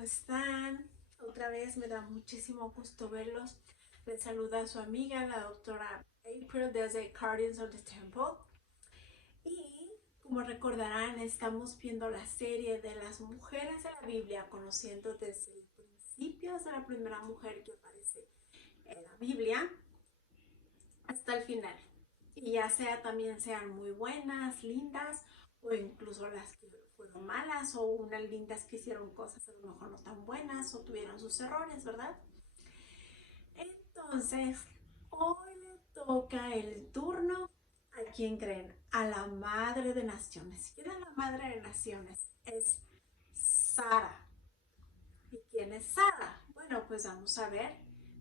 ¿cómo están? Otra vez me da muchísimo gusto verlos. Les saluda su amiga, la doctora April desde Guardians of the Temple. Y como recordarán, estamos viendo la serie de las mujeres de la Biblia, conociendo desde el principio de la primera mujer que aparece en la Biblia hasta el final. Y ya sea también sean muy buenas, lindas, o incluso las que fueron malas, o unas lindas que hicieron cosas a lo mejor no tan buenas, o tuvieron sus errores, ¿verdad? Entonces, hoy le toca el turno. ¿A quién creen? A la madre de naciones. ¿Quién es la madre de naciones? Es Sara. ¿Y quién es Sara? Bueno, pues vamos a ver,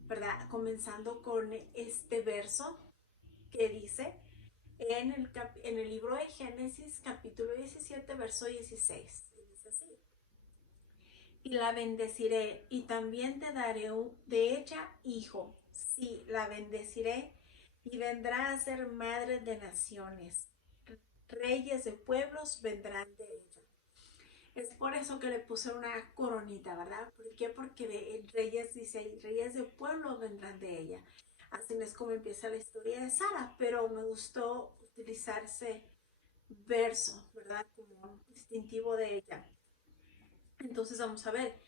¿verdad? Comenzando con este verso que dice en el libro de Génesis, capítulo 17, verso 16. Dice así: y la bendeciré, y también te daré de ella hijo. Sí, la bendeciré, y vendrá a ser madre de naciones. Reyes de pueblos vendrán de ella. Es por eso que le puse una coronita, ¿verdad? ¿Por qué? Porque reyes, dice, reyes de pueblos vendrán de ella. Así es como empieza la historia de Sara, pero me gustó utilizarse verso, ¿verdad? Como distintivo de ella. Entonces vamos a ver,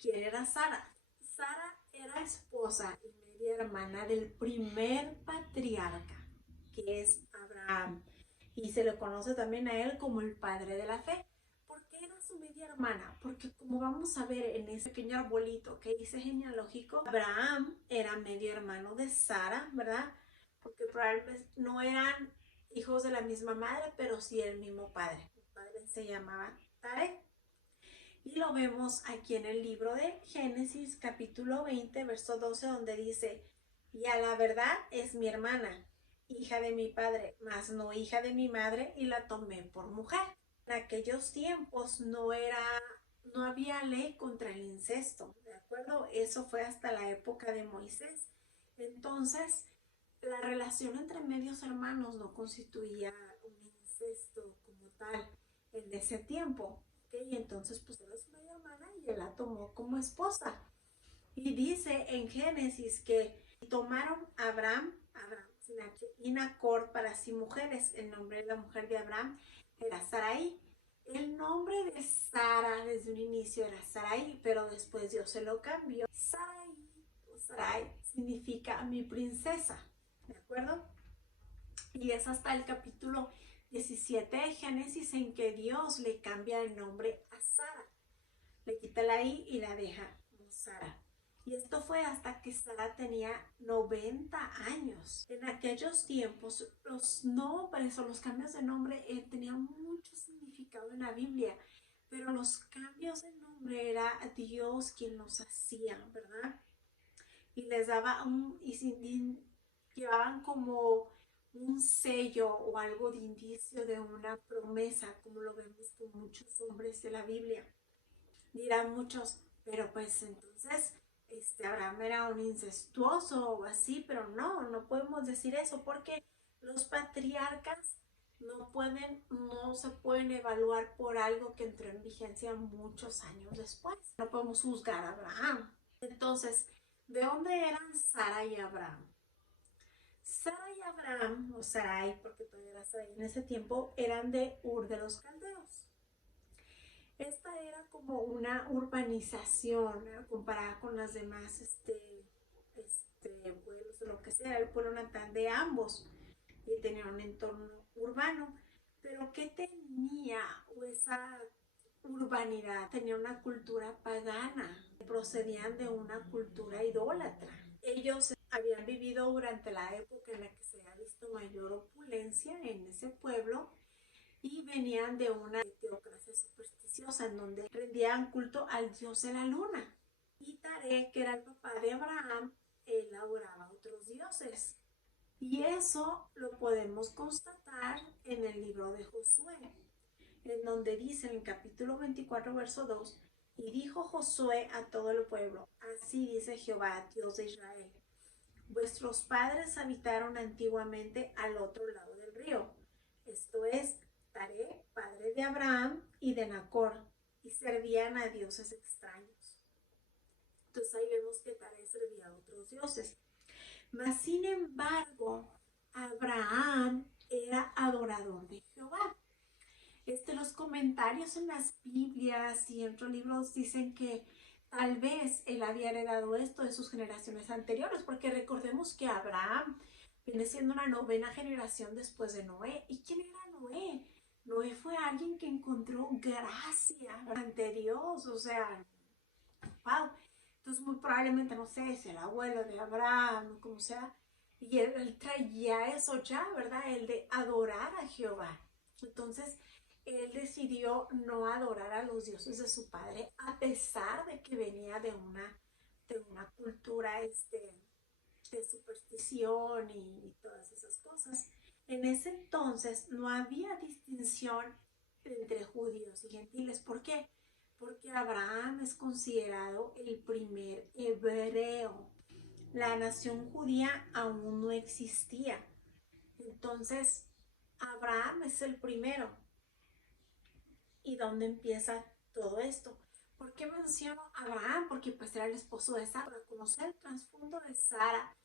¿quién era Sara? Sara era esposa y media hermana del primer patriarca, que es Abraham. Y se le conoce también a él como el padre de la fe. ¿Por qué era su media hermana? Porque como vamos a ver en ese pequeño arbolito que dice genealógico, Abraham era medio hermano de Sara, ¿verdad? Porque probablemente no eran hijos de la misma madre, pero sí el mismo padre. El padre se llamaba Tarek. Y lo vemos aquí en el libro de Génesis, capítulo 20, verso 12, donde dice: y a la verdad es mi hermana, hija de mi padre, mas no hija de mi madre, y la tomé por mujer. En aquellos tiempos no había ley contra el incesto, ¿de acuerdo? Eso fue hasta la época de Moisés. Entonces, la relación entre medios hermanos no constituía un incesto como tal en ese tiempo. ¿Okay? Y entonces pues era su media hermana y él la tomó como esposa. Y dice en Génesis que tomaron Abraham sin H, y Nacor para sí mujeres. El nombre de la mujer de Abraham era Sarai. El nombre de Sara desde un inicio era Sarai, pero después Dios se lo cambió. Sarai significa mi princesa, ¿de acuerdo? Y es hasta el capítulo 17 de Génesis en que Dios le cambia el nombre a Sara. Le quita la I y la deja como Sara. Y esto fue hasta que Sara tenía 90 años. En aquellos tiempos, los nombres o los cambios de nombre tenían mucho significado en la Biblia. Pero los cambios de nombre era Dios quien los hacía, ¿verdad? Y les daba llevaban como un sello o algo de indicio de una promesa, como lo vemos con muchos hombres de la Biblia. Dirán muchos, pero pues entonces Abraham era un incestuoso o así, pero no podemos decir eso porque los patriarcas no se pueden evaluar por algo que entró en vigencia muchos años después. No podemos juzgar a Abraham. Entonces, ¿de dónde eran Sara y Abraham? Sara y Abraham, o Sarai, porque todavía era Sarai en ese tiempo, eran de Ur de los Caldeos. Esta era como una urbanización, ¿no? Comparada con las demás pueblos, lo que sea, el pueblo natal de ambos, y tenía un entorno urbano. Pero ¿qué tenía esa urbanidad? Tenía una cultura pagana, procedían de una cultura idólatra. Ellos habían vivido durante la época en la que se ha visto mayor opulencia en ese pueblo y venían de una teocracia supersticiosa en donde rendían culto al dios de la luna. Y Taré, que era el papá de Abraham, él adoraba a otros dioses. Y eso lo podemos constatar en el libro de Josué, en donde dice en el capítulo 24, verso 2, y dijo Josué a todo el pueblo: así dice Jehová, Dios de Israel: vuestros padres habitaron antiguamente al otro lado del río, esto es, Taré, padre de Abraham y de Nacor, y servían a dioses extraños. Entonces ahí vemos que Sarai servía a otros dioses. Mas sin embargo, Abraham era adorador de Jehová. Los comentarios en las Biblias y en otros libros dicen que tal vez él había heredado esto de sus generaciones anteriores, porque recordemos que Abraham viene siendo una novena generación después de Noé. ¿Y quién era Noé? Noé fue alguien que encontró gracia ante Dios, o sea, wow. Entonces muy probablemente, no sé, es el abuelo de Abraham, como sea, y él traía eso ya, ¿verdad? El de adorar a Jehová. Entonces, él decidió no adorar a los dioses de su padre, a pesar de que venía de una cultura de superstición y todas esas cosas. En ese entonces no había distinción entre judíos y gentiles. ¿Por qué? Porque Abraham es considerado el primer hebreo. La nación judía aún no existía. Entonces, Abraham es el primero. ¿Y dónde empieza todo esto? ¿Por qué menciono a Abraham? Porque pues era el esposo de Sara. Para conocer el trasfondo de Sara,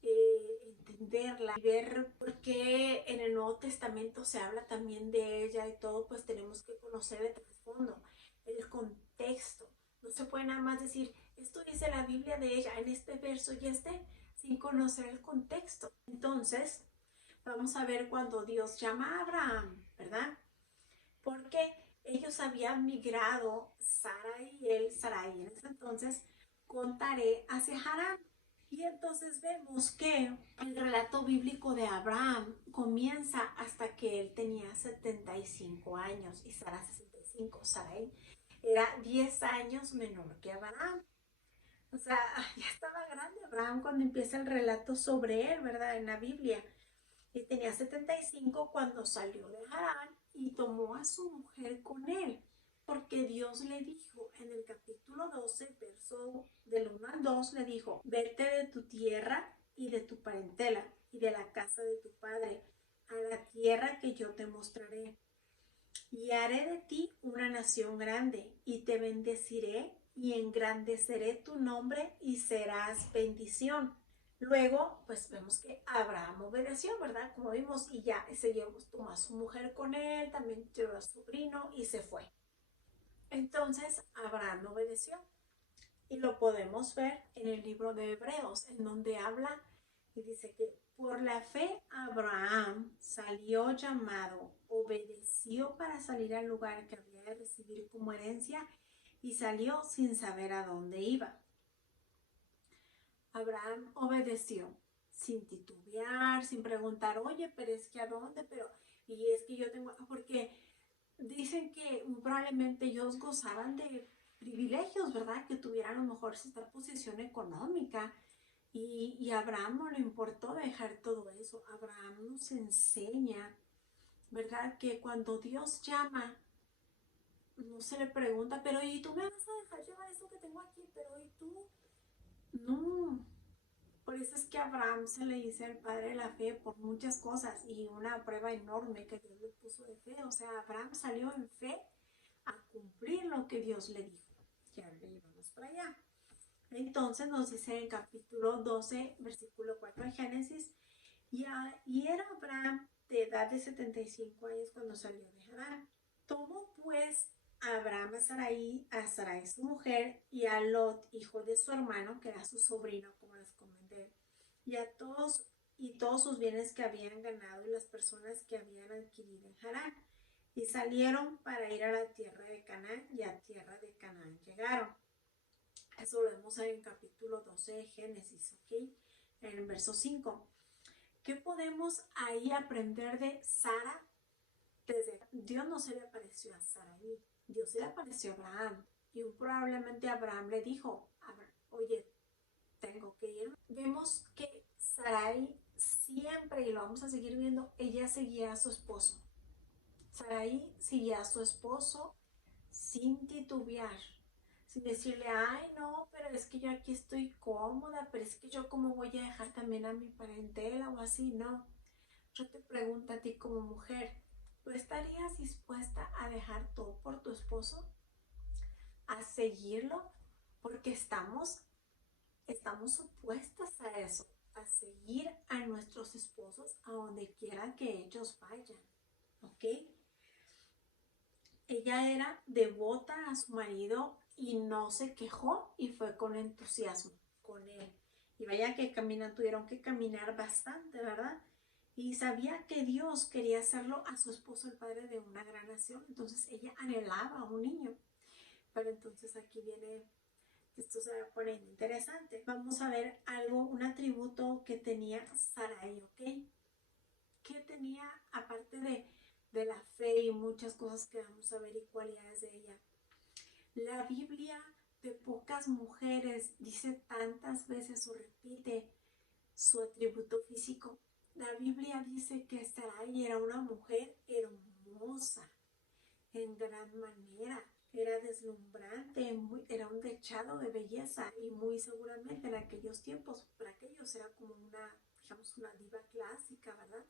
entenderla y ver por qué en el Nuevo Testamento se habla también de ella y todo, pues tenemos que conocer el trasfondo, el contexto. No se puede nada más decir, esto dice la Biblia de ella en este verso y sin conocer el contexto. Entonces, vamos a ver cuando Dios llama a Abraham, ¿verdad? Porque ellos habían migrado, Sarai en ese entonces, con Taré hacia Harán. Y entonces vemos que el relato bíblico de Abraham comienza hasta que él tenía 75 años y Sara 65. Sarai era 10 años menor que Abraham. O sea, ya estaba grande Abraham cuando empieza el relato sobre él, ¿verdad? En la Biblia. Y tenía 75 cuando salió de Harán y tomó a su mujer con él, porque Dios le dijo en el capítulo 12, verso del 1 al 2, le dijo, vete de tu tierra y de tu parentela y de la casa de tu padre a la tierra que yo te mostraré. Y haré de ti una nación grande y te bendeciré y engrandeceré tu nombre y serás bendición. Luego, pues vemos que Abraham obedeció, ¿verdad? Como vimos, y ya se llevó, tomó a su mujer con él, también llevó a su sobrino y se fue. Entonces, Abraham obedeció. Y lo podemos ver en el libro de Hebreos, en donde habla y dice que por la fe Abraham salió llamado, obedeció para salir al lugar que había de recibir como herencia y salió sin saber a dónde iba. Abraham obedeció sin titubear, sin preguntar, oye, pero es que a dónde, pero, y es que yo tengo, porque dicen que probablemente ellos gozaban de privilegios, ¿verdad? Que tuvieran a lo mejor cierta posición económica. Y a Abraham no le importó dejar todo eso. Abraham nos enseña, ¿verdad? Que cuando Dios llama, no se le pregunta, pero ¿y tú me vas a dejar llevar eso que tengo aquí? Pero ¿y tú? No, por eso es que a Abraham se le dice el padre de la fe por muchas cosas y una prueba enorme que Dios le puso de fe. O sea, Abraham salió en fe a cumplir lo que Dios le dijo. Ya le íbamos para allá. Entonces nos dice en capítulo 12, versículo 4 de Génesis, y era Abraham de edad de 75 años cuando salió de Harán. Tomó pues Abraham a Sarai su mujer, y a Lot, hijo de su hermano, que era su sobrino, como les comenté, y a todos sus bienes que habían ganado y las personas que habían adquirido en Harán. Y salieron para ir a la tierra de Canaán, y a tierra de Canaán llegaron. Eso lo vemos en el capítulo 12 de Génesis, ¿ok? En el verso 5. ¿Qué podemos ahí aprender de Sara? Dios no se le apareció a Sarai, Dios se le apareció a Abraham. Y probablemente Abraham le dijo, oye, tengo que ir. Vemos que Sarai siempre, y lo vamos a seguir viendo, ella seguía a su esposo. Sarai seguía a su esposo sin titubear, sin decirle, ay no, pero es que yo aquí estoy cómoda, pero es que yo cómo voy a dejar también a mi parentela o así, no. Yo te pregunto a ti como mujer, ¿tú estarías dispuesta a dejar todo por tu esposo? ¿A seguirlo? Porque estamos estamos opuestas a eso, a seguir a nuestros esposos a donde quiera que ellos vayan, ¿ok? Ella era devota a su marido y no se quejó y fue con entusiasmo con él. Y vaya que tuvieron que caminar bastante, ¿verdad? Y sabía que Dios quería hacerlo a su esposo, el padre de una gran nación. Entonces ella anhelaba a un niño. Pero entonces aquí viene, esto se va a poner interesante. Vamos a ver algo, un atributo que tenía Sarai, ¿ok? ¿Qué tenía aparte de la fe y muchas cosas que vamos a ver y cualidades de ella? La Biblia de pocas mujeres dice tantas veces o repite su atributo físico. La Biblia dice que Sarai era una mujer hermosa, en gran manera, era deslumbrante, era un dechado de belleza y muy seguramente en aquellos tiempos, para aquellos era como una, digamos, una diva clásica, ¿verdad?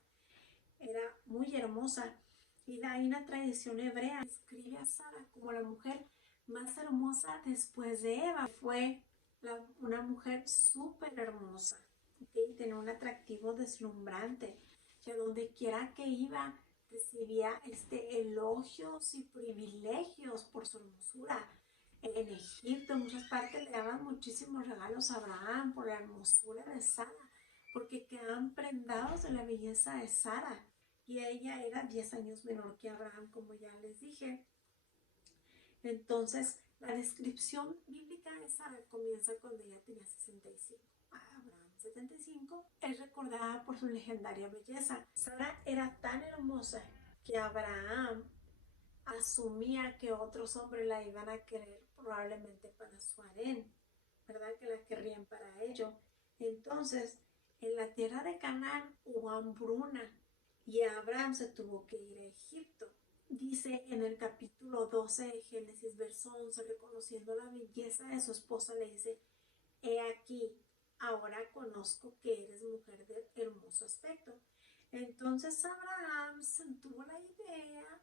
Era muy hermosa. Y hay una tradición hebrea describe a Sara como la mujer más hermosa después de Eva. Fue una mujer súper hermosa, ¿okay? Tenía un atractivo deslumbrante. Y a donde quiera que iba recibía elogios y privilegios por su hermosura. En Egipto, en muchas partes, le daban muchísimos regalos a Abraham por la hermosura de Sara, porque quedaban prendados de la belleza de Sara. Y ella era 10 años menor que Abraham, como ya les dije. Entonces, la descripción bíblica de Sara comienza cuando ella tenía 65. Abraham 75. Es recordada por su legendaria belleza. Sara era tan hermosa que Abraham asumía que otros hombres la iban a querer probablemente para su harén, ¿verdad? Que la querrían para ello. Entonces, en la tierra de Canaán hubo hambruna y Abraham se tuvo que ir a Egipto. Dice en el capítulo 12 de Génesis, verso 11, reconociendo la belleza de su esposa, le dice: he aquí, ahora conozco que eres mujer de hermoso aspecto. Entonces Abraham tuvo la idea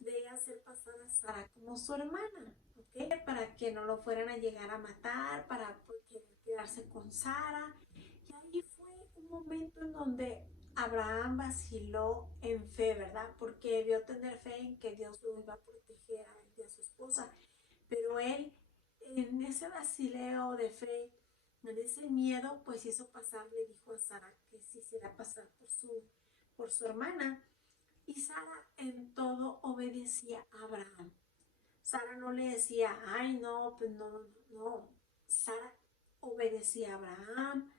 de hacer pasar a Sara como su hermana, ¿ok? Para que no lo fueran a llegar a matar, para quedarse con Sara. Y ahí fue un momento en donde Abraham vaciló en fe, ¿verdad? Porque debió tener fe en que Dios lo iba a proteger a él y a su esposa. Pero él, en ese vacileo de fe, en ese miedo, pues hizo pasar, le dijo a Sara que se hiciera pasar por su hermana. Y Sara en todo obedecía a Abraham. Sara no le decía: ay, no, pues no, no. Sara obedecía a Abraham,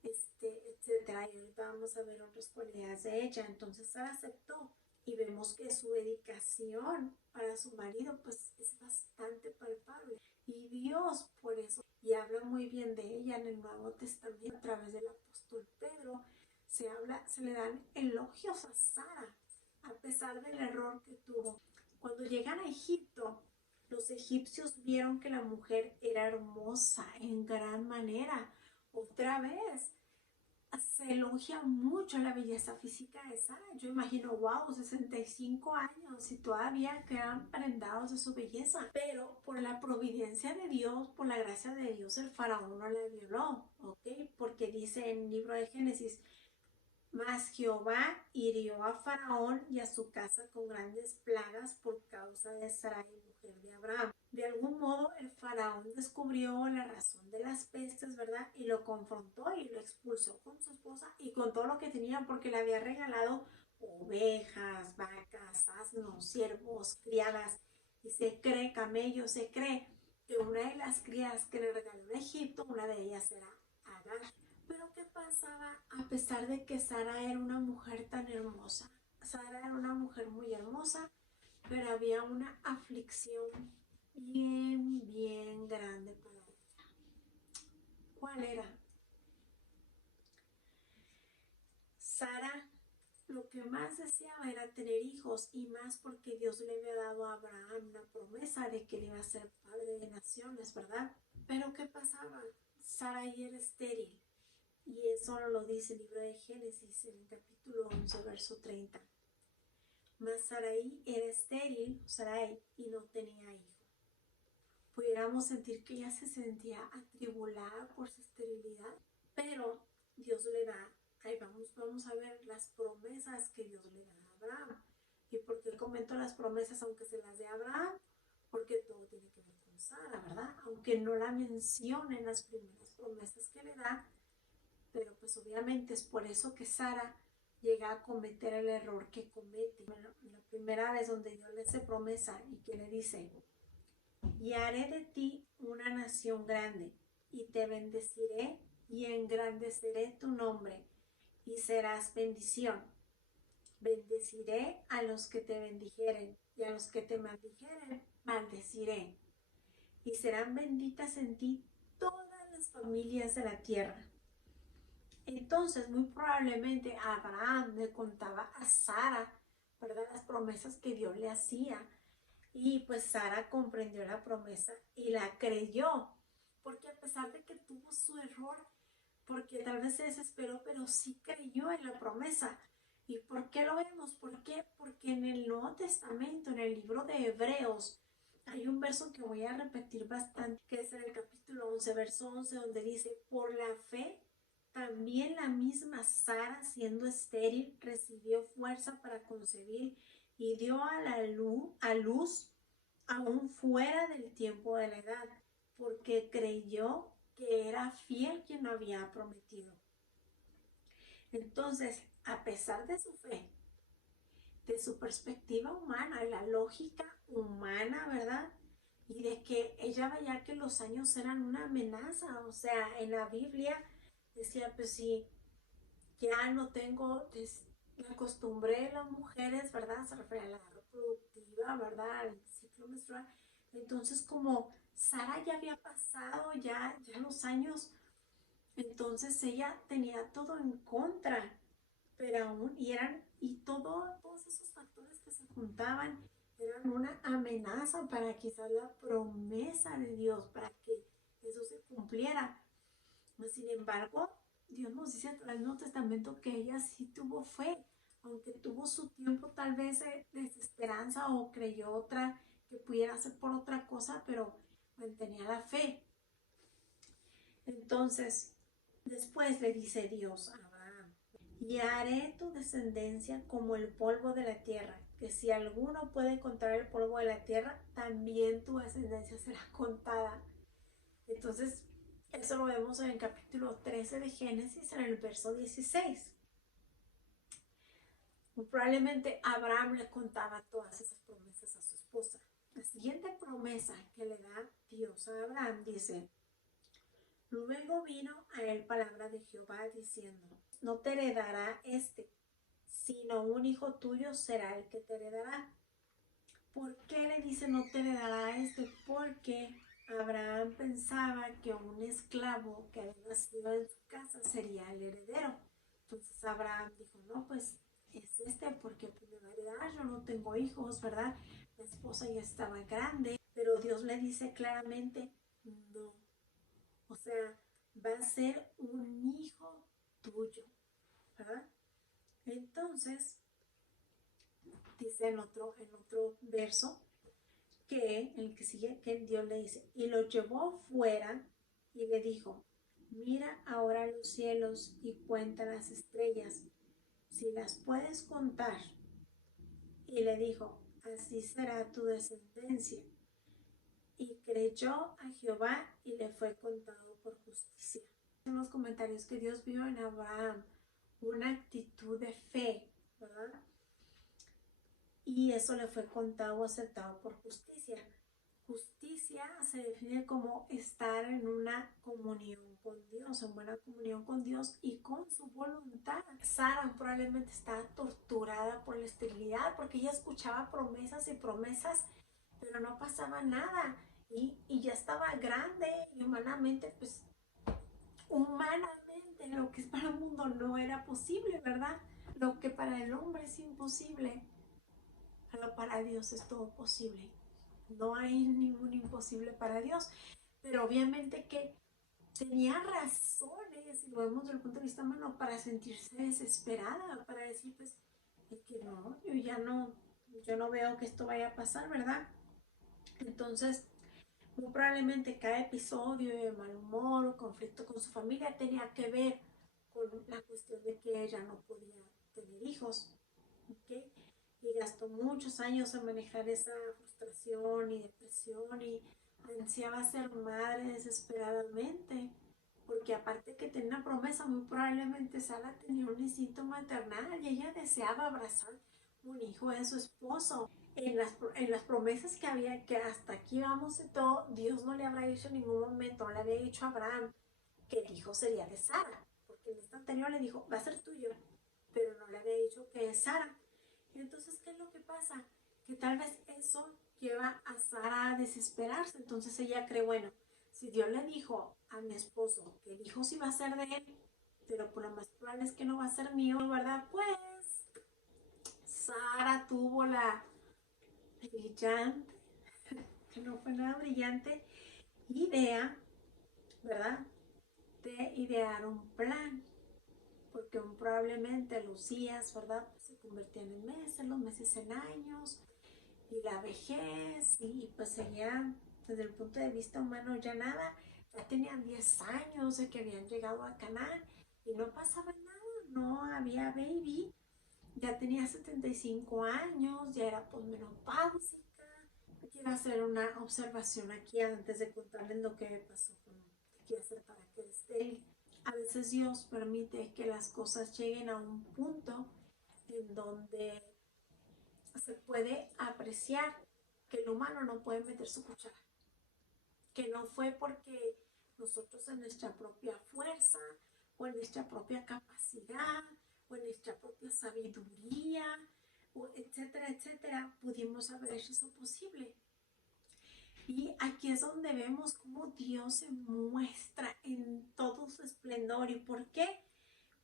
etcétera. Y ahorita vamos a ver otras cualidades de ella. Entonces Sara aceptó y vemos que su dedicación para su marido pues es bastante palpable. Y Dios por eso, y habla muy bien de ella en el Nuevo Testamento a través del apóstol Pedro, se le dan elogios a Sara a pesar del error que tuvo. Cuando llegan a Egipto, los egipcios vieron que la mujer era hermosa en gran manera. Otra vez, se elogia mucho la belleza física de Sara. Yo imagino, wow, 65 años y todavía quedan prendados de su belleza. Pero por la providencia de Dios, por la gracia de Dios, el faraón no la violó, ¿ok? Porque dice en el libro de Génesis: mas Jehová hirió a Faraón y a su casa con grandes plagas por causa de Sarai, mujer de Abraham. De algún modo el faraón descubrió la razón de las pestes, ¿verdad? Y lo confrontó y lo expulsó con su esposa y con todo lo que tenía, porque le había regalado ovejas, vacas, asnos, siervos, criadas. Y se cree, camellos, se cree que una de las criadas que le regaló en Egipto, una de ellas era Agar. Pero ¿qué pasaba a pesar de que Sara era una mujer tan hermosa? Sara era una mujer muy hermosa, pero había una aflicción bien grande para ella. ¿Cuál era? Sara lo que más deseaba era tener hijos, y más porque Dios le había dado a Abraham una promesa de que le iba a ser padre de naciones, ¿verdad? Pero ¿qué pasaba? Sara era estéril. Y eso lo dice el libro de Génesis en el capítulo 11, verso 30. Mas Sarai era estéril, Sarai, y no tenía hijo. pudiéramos sentir que ella se sentía atribulada por su esterilidad, pero Dios le da, ahí vamos a ver las promesas que Dios le da a Abraham. ¿Y por qué comento las promesas aunque se las dé a Abraham? Porque todo tiene que ver con Sara, ¿verdad? Aunque no la mencione en las primeras promesas que le da, pero pues obviamente es por eso que Sara llega a cometer el error que comete. Bueno, la primera vez donde Dios le hace promesa y que le dice, y haré de ti una nación grande, y te bendeciré y engrandeceré tu nombre, y serás bendición. Bendeciré a los que te bendijeren, y a los que te maldijeren, maldeciré. Y serán benditas en ti todas las familias de la tierra. Entonces, muy probablemente Abraham le contaba a Sara, ¿verdad?, las promesas que Dios le hacía. Y pues Sara comprendió la promesa y la creyó, porque a pesar de que tuvo su error, porque tal vez se desesperó, pero sí creyó en la promesa. ¿Y por qué lo vemos? ¿Por qué? Porque en el Nuevo Testamento, en el libro de Hebreos, hay un verso que voy a repetir bastante, que es en el capítulo 11, verso 11, donde dice, por la fe, también la misma Sara, siendo estéril, recibió fuerza para concebir y dio a luz aún fuera del tiempo de la edad, porque creyó que era fiel quien lo había prometido. Entonces, a pesar de su fe, de su perspectiva humana, la lógica humana, ¿verdad? Y de que ella veía que los años eran una amenaza, o sea, en la Biblia decía, pues sí, ya no tengo, me acostumbré a las mujeres, ¿verdad? Se refiere a la reproductiva, ¿verdad? Al ciclo menstrual. Entonces, como Sara ya había pasado ya los años, entonces ella tenía todo en contra, pero aún, todos esos factores que se juntaban eran una amenaza para quizás la promesa de Dios, para que eso se cumpliera. Sin embargo, Dios nos dice a través del Nuevo Testamento que ella sí tuvo fe, aunque tuvo su tiempo tal vez de desesperanza o creyó otra que pudiera ser por otra cosa, pero mantenía la fe. Entonces, después le dice Dios a Abraham, y haré tu descendencia como el polvo de la tierra, que si alguno puede contar el polvo de la tierra, también tu descendencia será contada. Entonces, eso lo vemos en el capítulo 13 de Génesis, en el verso 16. Probablemente Abraham le contaba todas esas promesas a su esposa. La siguiente promesa que le da Dios a Abraham dice, luego vino a él palabra de Jehová diciendo, no te heredará sino un hijo tuyo será el que te heredará. ¿Por qué le dice no te heredará Porque Abraham pensaba que un esclavo que había nacido en su casa sería el heredero. Entonces Abraham dijo, no, pues es porque pues, me va a heredar, yo no tengo hijos, ¿verdad? La esposa ya estaba grande, pero Dios le dice claramente, no. O sea, va a ser un hijo tuyo, ¿verdad? Entonces, dice en otro verso, que el que sigue, que Dios le dice, y lo llevó fuera y le dijo, mira ahora los cielos y cuenta las estrellas, si las puedes contar. Y le dijo, así será tu descendencia. Y creyó a Jehová y le fue contado por justicia. En los comentarios que Dios vio en Abraham una actitud de fe, ¿verdad? Y eso le fue contado o aceptado por justicia. Justicia se define como estar en una comunión con Dios, en buena comunión con Dios y con su voluntad. Sara probablemente estaba torturada por la esterilidad porque ella escuchaba promesas y promesas, pero no pasaba nada. Y ya estaba grande y humanamente, pues humanamente lo que es para el mundo no era posible, ¿verdad? Lo que para el hombre es imposible, pero para Dios es todo posible. No hay ningún imposible para Dios, pero obviamente que tenía razones, si lo vemos desde el punto de vista humano, para sentirse desesperada, para decir, pues, es que no, yo no veo que esto vaya a pasar, ¿verdad? Entonces, Muy probablemente cada episodio de mal humor o conflicto con su familia tenía que ver con la cuestión de que ella no podía tener hijos, ¿ok? Y gastó muchos años en manejar esa frustración y depresión y ansiaba ser madre desesperadamente, porque aparte que tenía una promesa, muy probablemente Sara tenía un instinto maternal y ella deseaba abrazar un hijo de su esposo. En las promesas que había, que hasta aquí vamos y todo, Dios no le habrá dicho en ningún momento, no le había dicho a Abraham que el hijo sería de Sara, porque en esta anterior le dijo, va a ser tuyo, pero no le había dicho que es Sara. Y entonces, ¿qué es lo que pasa? Que tal vez eso lleva a Sara a desesperarse. Entonces ella cree, bueno, si Dios le dijo a mi esposo que el hijo sí va a ser de él, pero por lo más probable es que no va a ser mío, ¿verdad? Pues Sara tuvo la brillante, que no fue nada brillante, idea, ¿verdad? De idear un plan, porque probablemente los días, ¿verdad? Pues se convertían en meses, los meses en años, y la vejez, y pues seguía desde el punto de vista humano ya nada, ya tenían 10 años de que habían llegado a Canaán y no pasaba nada, no había baby, ya tenía 75 años, ya era posmenopáusica. Quiero hacer una observación aquí antes de contarles lo que pasó con que quiero hacer para que esté. A veces Dios permite que las cosas lleguen a un punto en donde se puede apreciar que el humano no puede meter su cuchara, que no fue porque nosotros en nuestra propia fuerza o en nuestra propia capacidad o en nuestra propia sabiduría, o etcétera, etcétera, pudimos haber hecho eso posible. Y aquí es donde vemos cómo Dios se muestra en todo su esplendor. ¿Y por qué?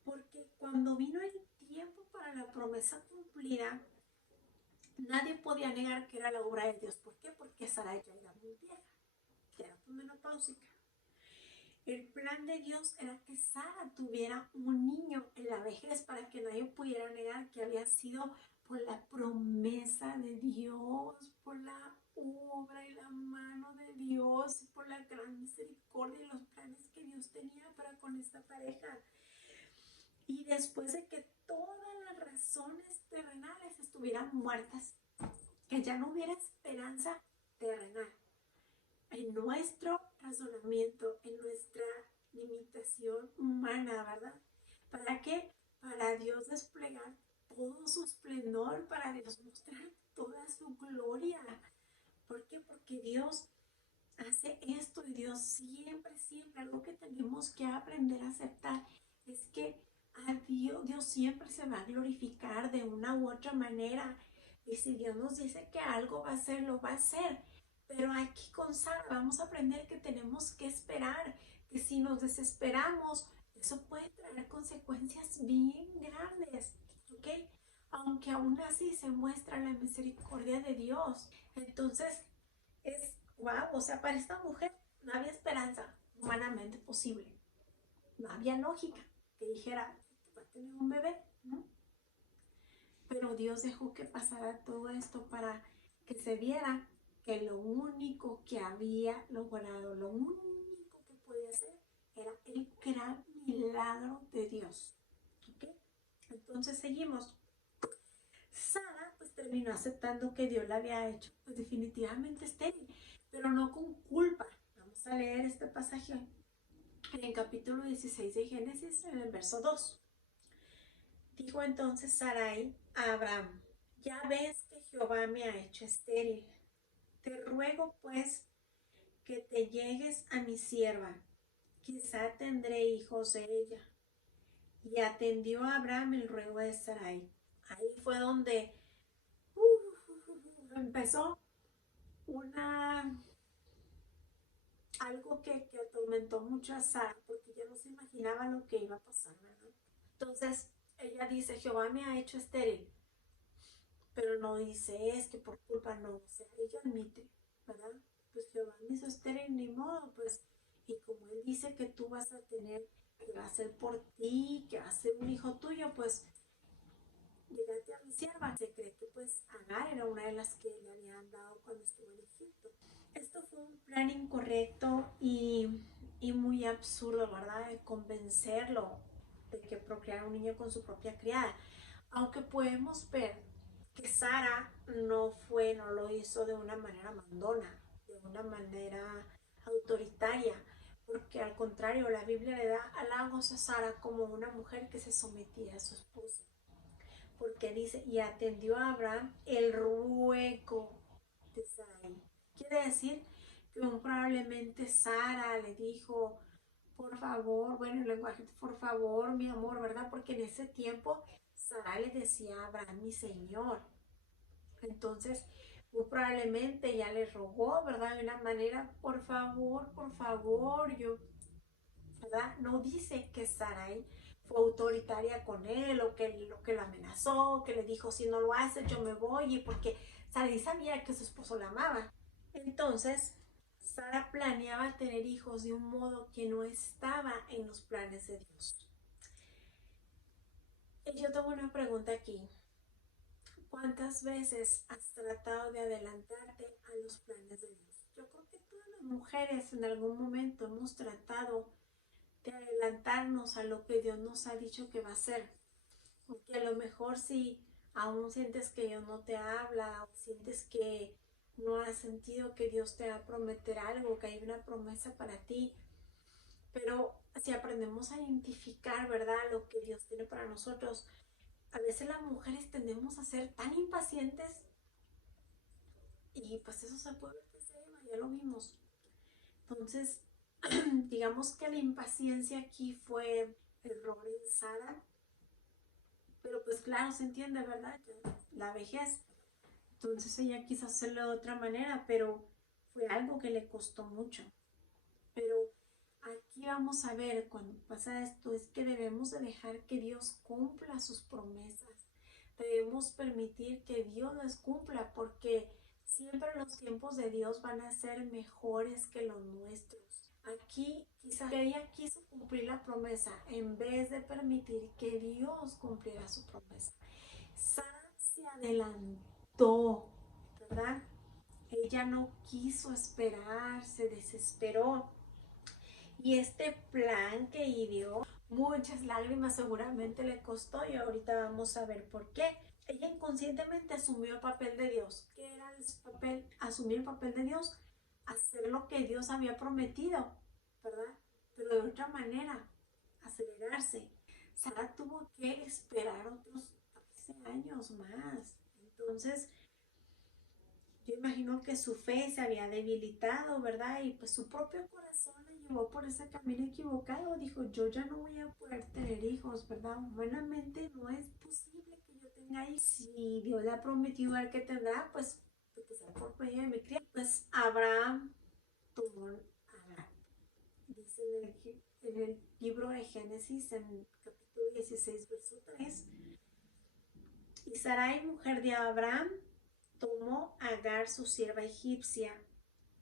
Porque cuando vino el tiempo para la promesa cumplida, nadie podía negar que era la obra de Dios. ¿Por qué? Porque Sara ya era muy vieja, ya era menopáusica. El plan de Dios era que Sara tuviera un niño en la vejez para que nadie pudiera negar que había sido por la promesa de Dios, por la obra y la mano de Dios, por la gran misericordia y los planes que Dios tenía para con esta pareja. Y después de que todas las razones terrenales estuvieran muertas, que ya no hubiera esperanza terrenal, en nuestro razonamiento, en nuestra limitación humana, ¿verdad? ¿Para qué? Para Dios desplegar todo su esplendor, para Dios mostrar toda su gloria. ¿Por qué? Porque Dios hace esto y Dios siempre, siempre, algo que tenemos que aprender a aceptar es que a Dios siempre se va a glorificar de una u otra manera. Y si Dios nos dice que algo va a ser, lo va a hacer. Pero aquí con Sara vamos a aprender que tenemos que esperar, que si nos desesperamos, eso puede traer consecuencias bien grandes, ¿ok? Aunque aún así se muestra la misericordia de Dios. Entonces, es wow, o sea, para esta mujer no había esperanza humanamente posible. No había lógica que dijera, va a tener un bebé, ¿no? Pero Dios dejó que pasara todo esto para que se viera que lo único que había logrado, lo único que podía hacer era el gran milagro de Dios. ¿Ok? Entonces seguimos. Sara pues terminó aceptando que Dios la había hecho pues definitivamente estéril, pero no con culpa. Vamos a leer este pasaje en el capítulo 16 de Génesis, en el verso 2. Dijo entonces Sarai a Abraham, ya ves que Jehová me ha hecho estéril. Te ruego pues que te llegues a mi sierva, quizá tendré hijos de ella. Y atendió a Abraham el ruego de Sarai. Ahí fue donde empezó una algo que atormentó mucho a Sara, porque ella no se imaginaba lo que iba a pasar, ¿verdad? Entonces ella dice, Jehová me ha hecho estéril, pero no dice, es que por culpa no, o sea, ella admite, ¿verdad? Pues Jehová me hizo estéril, ni modo, pues, y como él dice que tú vas a tener, que va a ser por ti, que va a ser un hijo tuyo, pues llégate a mi sierva. Se cree que pues Agar era una de las que le habían dado cuando estuvo en Egipto. Esto fue un plan incorrecto y muy absurdo, ¿verdad? De convencerlo de que procreara un niño con su propia criada. Aunque podemos ver que Sara no lo hizo de una manera mandona, de una manera autoritaria, porque al contrario, la Biblia le da halagos a Sara como una mujer que se sometía a su esposo, porque dice, y atendió a Abraham el ruego de Sarai. Quiere decir que muy probablemente Sara le dijo, por favor, bueno, el lenguaje, por favor, mi amor, ¿verdad? Porque en ese tiempo Sara le decía a Abraham, mi señor. Entonces, muy probablemente ya le rogó, ¿verdad? De una manera, por favor, yo, ¿verdad? No dice que Sarai fue autoritaria con él o que lo amenazó, que le dijo, si no lo haces, yo me voy, y porque Sarai sabía que su esposo la amaba. Entonces, Sara planeaba tener hijos de un modo que no estaba en los planes de Dios. Y yo tengo una pregunta aquí. ¿Cuántas veces has tratado de adelantarte a los planes de Dios? Yo creo que todas las mujeres en algún momento hemos tratado de adelantarnos a lo que Dios nos ha dicho que va a hacer. Porque a lo mejor si aún sientes que Dios no te habla, o sientes que no has sentido que Dios te va a prometer algo, que hay una promesa para ti, pero si aprendemos a identificar, ¿verdad?, lo que Dios tiene para nosotros, a veces las mujeres tendemos a ser tan impacientes y pues eso se puede ver que se llama, ya lo vimos. Entonces, digamos que la impaciencia aquí fue error en Sara, pero pues claro, se entiende, ¿verdad? La vejez. Entonces ella quiso hacerlo de otra manera, pero fue algo que le costó mucho. Pero aquí vamos a ver cuando pasa esto, es que debemos de dejar que Dios cumpla sus promesas. Debemos permitir que Dios las cumpla porque siempre los tiempos de Dios van a ser mejores que los nuestros. Aquí quizás ella quiso cumplir la promesa en vez de permitir que Dios cumpliera su promesa. Sara se adelantó, ¿verdad? Ella no quiso esperar, se desesperó. Y este plan que ideó, muchas lágrimas seguramente le costó y ahorita vamos a ver por qué. Ella inconscientemente asumió el papel de Dios. ¿Qué era el papel? Asumir el papel de Dios, hacer lo que Dios había prometido, ¿verdad? Pero de otra manera, acelerarse. Sara tuvo que esperar otros 13 años más. Entonces, yo imagino que su fe se había debilitado, ¿verdad? Y pues su propio corazón le llevó por ese camino equivocado. Dijo, yo ya no voy a poder tener hijos, ¿verdad? Humanamente no es posible que yo tenga hijos. Si Dios le ha prometido al que tendrá, pues que sea por medio de mi criado. Pues Abraham tuvo Agar. Dice en el libro de Génesis, en capítulo 16, verso 3, y Sarai, mujer de Abraham, tomó a Agar, su sierva egipcia,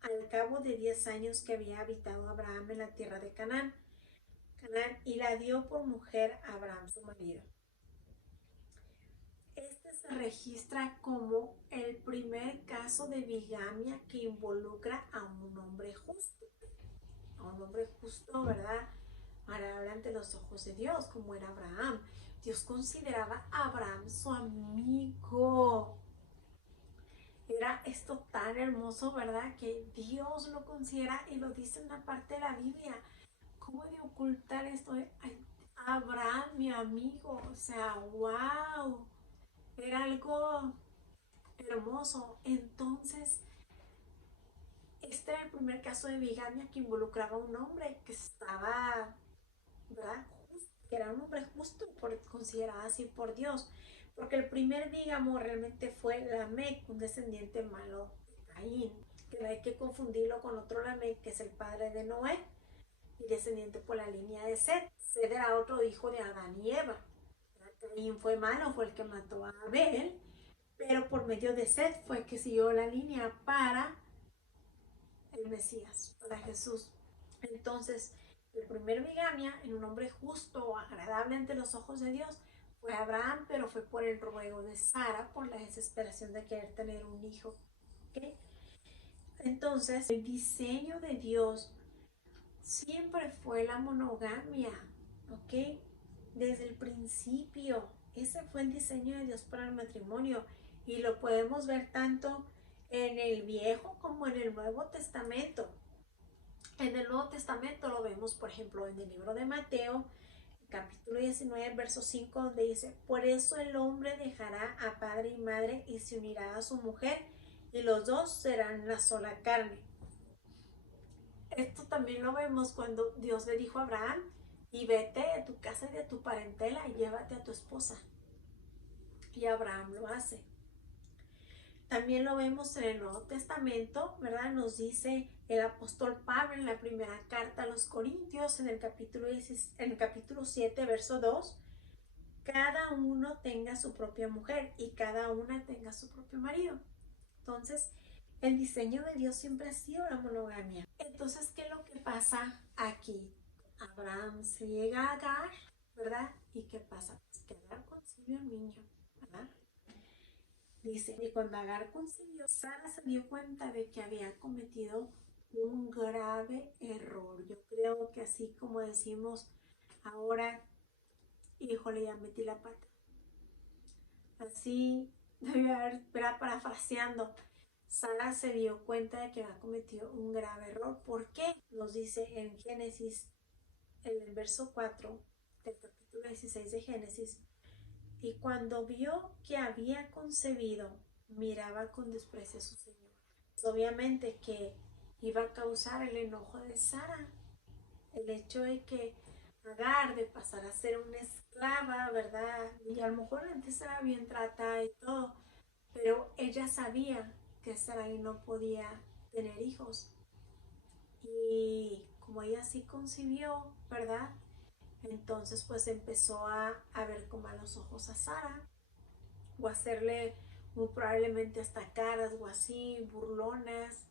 al cabo de 10 años que había habitado Abraham en la tierra de Canaán, y la dio por mujer a Abraham, su marido. Este se registra como el primer caso de bigamia que involucra a un hombre justo. A un hombre justo, ¿verdad? Agradable ante los ojos de Dios, como era Abraham. Dios consideraba a Abraham su amigo. Era esto tan hermoso, ¿verdad? Que Dios lo considera y lo dice en una parte de la Biblia. ¿Cómo de ocultar esto? Ay, Abraham, mi amigo, o sea, wow, era algo hermoso. Entonces, este era el primer caso de bigamia que involucraba a un hombre que estaba, ¿verdad? Que era un hombre justo, considerado así por Dios. Porque el primer bígamo realmente fue Lamec, un descendiente malo de Caín, que no hay que confundirlo con otro Lamec, que es el padre de Noé y descendiente por la línea de Seth. Seth era otro hijo de Adán y Eva. Caín fue malo, fue el que mató a Abel, pero por medio de Seth fue que siguió la línea para el Mesías, para Jesús. Entonces, el primer bigamia en un hombre justo o agradable ante los ojos de Dios fue Abraham, pero fue por el ruego de Sara, por la desesperación de querer tener un hijo. ¿Okay? Entonces, el diseño de Dios siempre fue la monogamia, ¿ok? Desde el principio, ese fue el diseño de Dios para el matrimonio y lo podemos ver tanto en el Viejo como en el Nuevo Testamento. En el Nuevo Testamento lo vemos, por ejemplo, en el libro de Mateo, capítulo 19, verso 5, donde dice, por eso el hombre dejará a padre y madre y se unirá a su mujer y los dos serán una sola carne. Esto también lo vemos cuando Dios le dijo a Abraham, y vete de tu casa y de tu parentela y llévate a tu esposa. Y Abraham lo hace. También lo vemos en el Nuevo Testamento, ¿verdad? Nos dice el apóstol Pablo en la primera carta a los Corintios, en el capítulo 7, verso 2, cada uno tenga su propia mujer y cada una tenga su propio marido. Entonces, el diseño de Dios siempre ha sido la monogamia. Entonces, ¿qué es lo que pasa aquí? Abraham se llega a Agar, ¿verdad? ¿Y qué pasa? Pues que Agar concibe un niño, ¿verdad? Dice, y cuando Agar concibió, Sara se dio cuenta de que había cometido un grave error. Yo creo que así como decimos ahora, híjole, ya metí la pata. Así debe haber, parafraseando, Sara se dio cuenta de que había cometido un grave error. ¿Por qué? Nos dice en Génesis, en el verso 4 del capítulo 16 de Génesis, y cuando vio que había concebido, miraba con desprecio a su señora. Obviamente que iba a causar el enojo de Sara, el hecho de que Agar de pasar a ser una esclava, ¿verdad? Y a lo mejor antes era bien tratada y todo, pero ella sabía que Sarai no podía tener hijos. Y como ella sí concibió, ¿verdad? Entonces pues empezó a ver con malos ojos a Sara o a hacerle muy probablemente hasta caras o así, burlonas.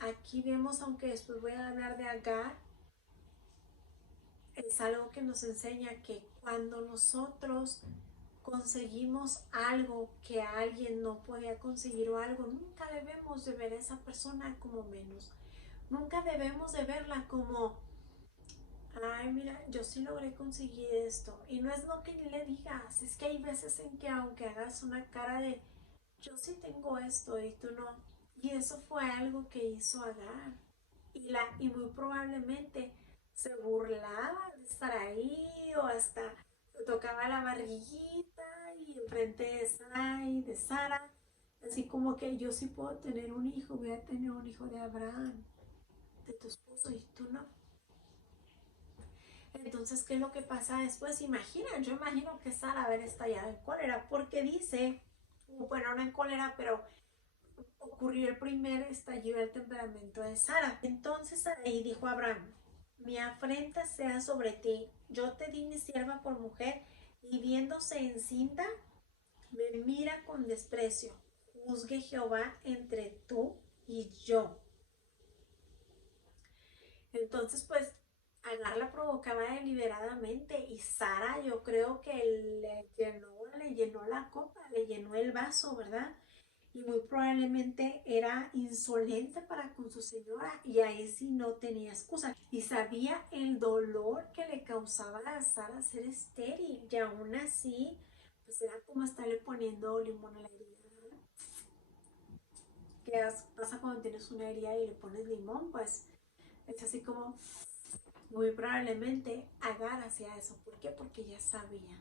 Aquí vemos, aunque después voy a hablar de Agar, es algo que nos enseña que cuando nosotros conseguimos algo que alguien no podía conseguir o algo, nunca debemos de ver a esa persona como menos. Nunca debemos de verla como, ay, mira, yo sí logré conseguir esto. Y no es lo que ni le digas, es que hay veces en que aunque hagas una cara de, yo sí tengo esto y tú no. Y eso fue algo que hizo Agar. Y muy probablemente se burlaba de estar ahí o hasta tocaba la barriguita y enfrente de Sara, así como que yo sí puedo tener un hijo, voy a tener un hijo de Abraham, de tu esposo y tú no. Entonces, ¿qué es lo que pasa después? Yo imagino que Sara haber estallado en cólera, porque dice, bueno, no en cólera, pero ocurrió el primer estallido del temperamento de Sara. Entonces ahí dijo Abraham, mi afrenta sea sobre ti, yo te di mi sierva por mujer y viéndose encinta, me mira con desprecio. Juzgue Jehová entre tú y yo. Entonces, pues, Agar la provocaba deliberadamente y Sara yo creo que le llenó la copa, le llenó el vaso, ¿verdad? Y muy probablemente era insolente para con su señora y ahí sí no tenía excusa. Y sabía el dolor que le causaba a Sara ser estéril y aún así, pues era como estarle poniendo limón a la herida. ¿Qué pasa cuando tienes una herida y le pones limón? Pues es así como muy probablemente Agar hacía eso. ¿Por qué? Porque ya sabía.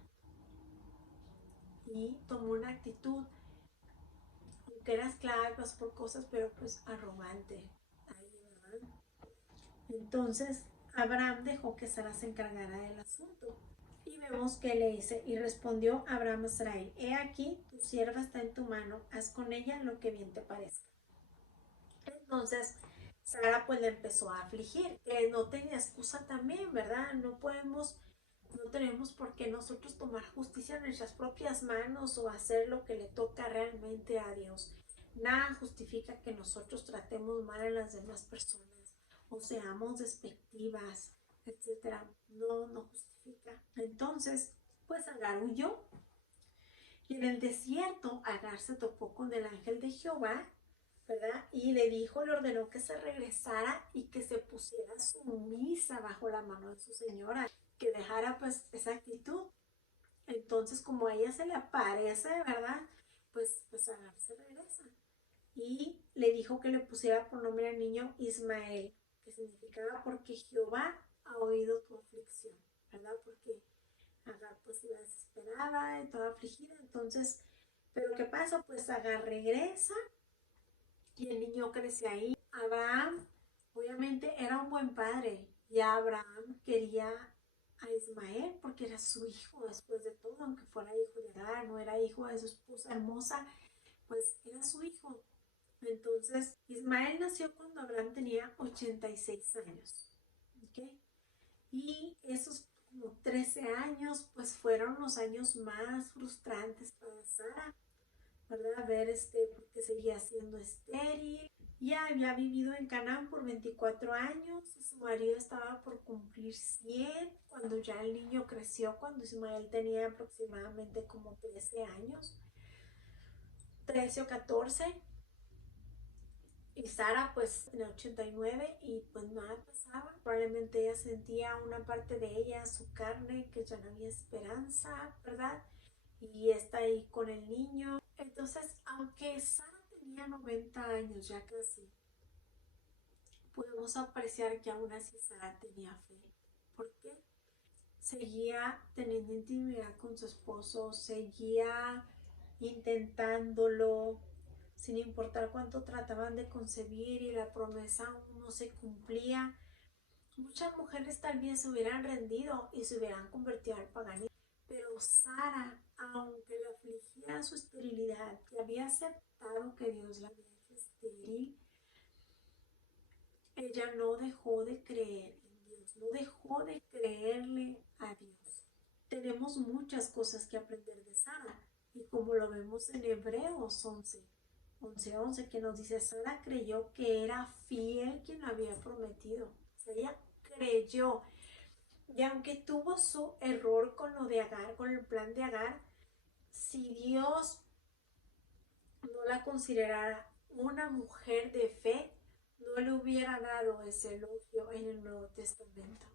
Y tomó una actitud, aunque era esclava, pues por cosas, pero pues arrogante. Entonces Abraham dejó que Sara se encargara del asunto. Y vemos que le dice, y respondió Abraham a Sarai, he aquí, tu sierva está en tu mano, haz con ella lo que bien te parezca. Entonces Sara pues le empezó a afligir, que no tenía excusa también, ¿verdad? No tenemos por qué nosotros tomar justicia en nuestras propias manos o hacer lo que le toca realmente a Dios. Nada justifica que nosotros tratemos mal a las demás personas o seamos despectivas, etcétera. No justifica. Entonces, Pues Agar huyó. Y en el desierto Agar se topó con el ángel de Jehová, ¿verdad? Y le ordenó que se regresara y que se pusiera sumisa bajo la mano de su señora, que dejara pues esa actitud. Entonces, como a ella se le aparece, ¿verdad? Pues Agar se regresa. Y le dijo que le pusiera por nombre al niño Ismael, que significaba porque Jehová ha oído tu aflicción, ¿verdad? Porque Agar pues iba desesperada y toda afligida. Entonces, ¿pero qué pasa? Pues Agar regresa y el niño crece ahí. Abraham, obviamente, era un buen padre. Y Abraham quería a Ismael porque era su hijo después de todo, aunque fuera hijo de Agar, no era hijo de su esposa hermosa, pues era su hijo. Entonces, Ismael nació cuando Abraham tenía 86 años. ¿Ok? Y esos como 13 años, pues fueron los años más frustrantes para Sara, ¿verdad? Ver porque seguía siendo estéril. Ya había vivido en Canaán por 24 años, su marido estaba por cumplir 100 cuando ya el niño creció, cuando Ismael tenía aproximadamente como 13 años, 13 o 14. Y Sara pues en el 89 y pues nada pasaba. Probablemente ella sentía una parte de ella, su carne, que ya no había esperanza, ¿verdad? Y está ahí con el niño. Entonces, aunque Sara tenía 90 años ya casi, podemos apreciar que aún así Sara tenía fe. ¿Por qué? Seguía teniendo intimidad con su esposo, seguía intentándolo, sin importar cuánto trataban de concebir y la promesa aún no se cumplía. Muchas mujeres tal vez se hubieran rendido y se hubieran convertido al paganismo. Pero Sara, aunque le afligía su esterilidad, que había aceptado que Dios la había hecho estéril, ella no dejó de creer en Dios, no dejó de creerle a Dios. Tenemos muchas cosas que aprender de Sara y como lo vemos en Hebreos 11, que nos dice, Sara creyó que era fiel quien lo había prometido. O sea, ella creyó. Y aunque tuvo su error con lo de Agar, con el plan de Agar, si Dios no la considerara una mujer de fe, no le hubiera dado ese elogio en el Nuevo Testamento.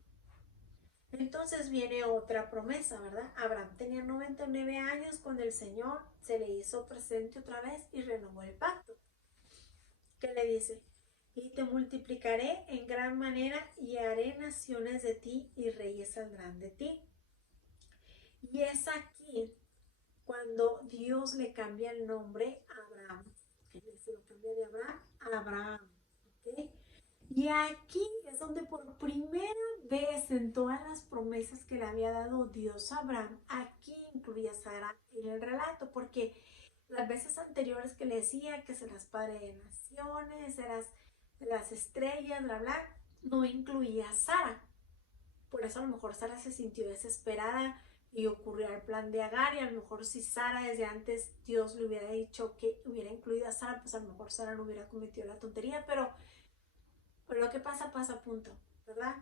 Entonces viene otra promesa, ¿verdad? Abraham tenía 99 años cuando el Señor se le hizo presente otra vez y renovó el pacto. ¿Qué le dice? Y te multiplicaré en gran manera y haré naciones de ti y reyes saldrán de ti. Y es aquí cuando Dios le cambia el nombre a Abraham. Que se lo cambia de Abraham a Abraham. ¿Ok? Y aquí es donde por primera vez en todas las promesas que le había dado Dios a Abraham, aquí incluía a Sara en el relato, porque las veces anteriores que le decía que serás padre de naciones, serás de las estrellas, bla, bla, no incluía a Sara. Por eso a lo mejor Sara se sintió desesperada y ocurrió el plan de Agar, y a lo mejor si Sara desde antes Dios le hubiera dicho que hubiera incluido a Sara, pues a lo mejor Sara no hubiera cometido la tontería, pero lo que pasa, pasa, punto, ¿verdad?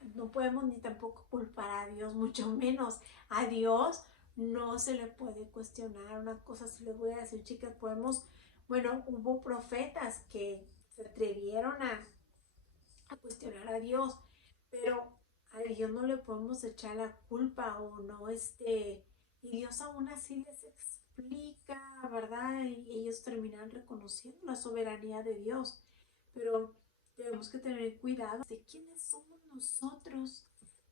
No podemos ni tampoco culpar a Dios, mucho menos a Dios. No se le puede cuestionar una cosa. Si les voy a decir, chicas, bueno, hubo profetas que se atrevieron a cuestionar a Dios, pero a Dios no le podemos echar la culpa o no, y Dios aún así les explica, ¿verdad? Y ellos terminan reconociendo la soberanía de Dios, pero tenemos que tener cuidado de quiénes somos nosotros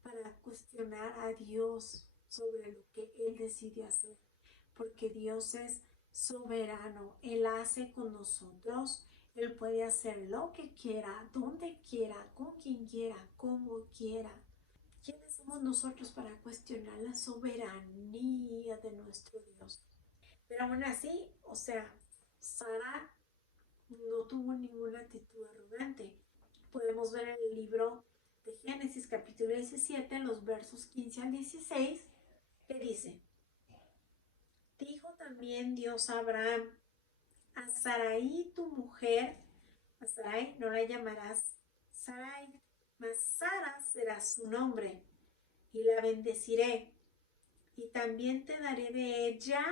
para cuestionar a Dios sobre lo que Él decide hacer, porque Dios es soberano, Él hace con nosotros, Él puede hacer lo que quiera, donde quiera, con quien quiera, como quiera. ¿Quiénes somos nosotros para cuestionar la soberanía de nuestro Dios? Pero aún así, o sea, Sara no tuvo ninguna actitud arrogante. Podemos ver en el libro de Génesis capítulo 17, los versos 15 al 16, que dice, dijo también Dios a Abraham, a Sarai tu mujer, a Sarai no la llamarás Sarai, mas Sara será su nombre, y la bendeciré, y también te daré de ella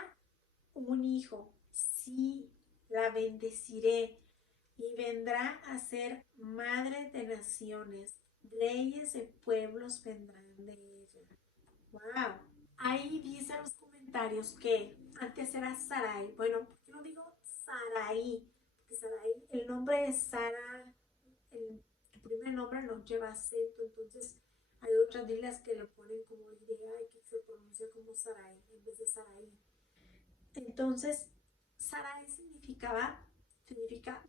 un hijo. Sí, la bendeciré y vendrá a ser madre de naciones. Reyes de pueblos vendrán de ella. ¡Wow! Ahí dice en los comentarios que antes era Sarai. Bueno, ¿por qué no digo Sarai? Porque Sarai, el nombre de Sara, el primer nombre no lleva acento, entonces hay otras Biblias que lo ponen como idea y que se pronuncia como Sarai en vez de Sarai. Entonces, Sarai significa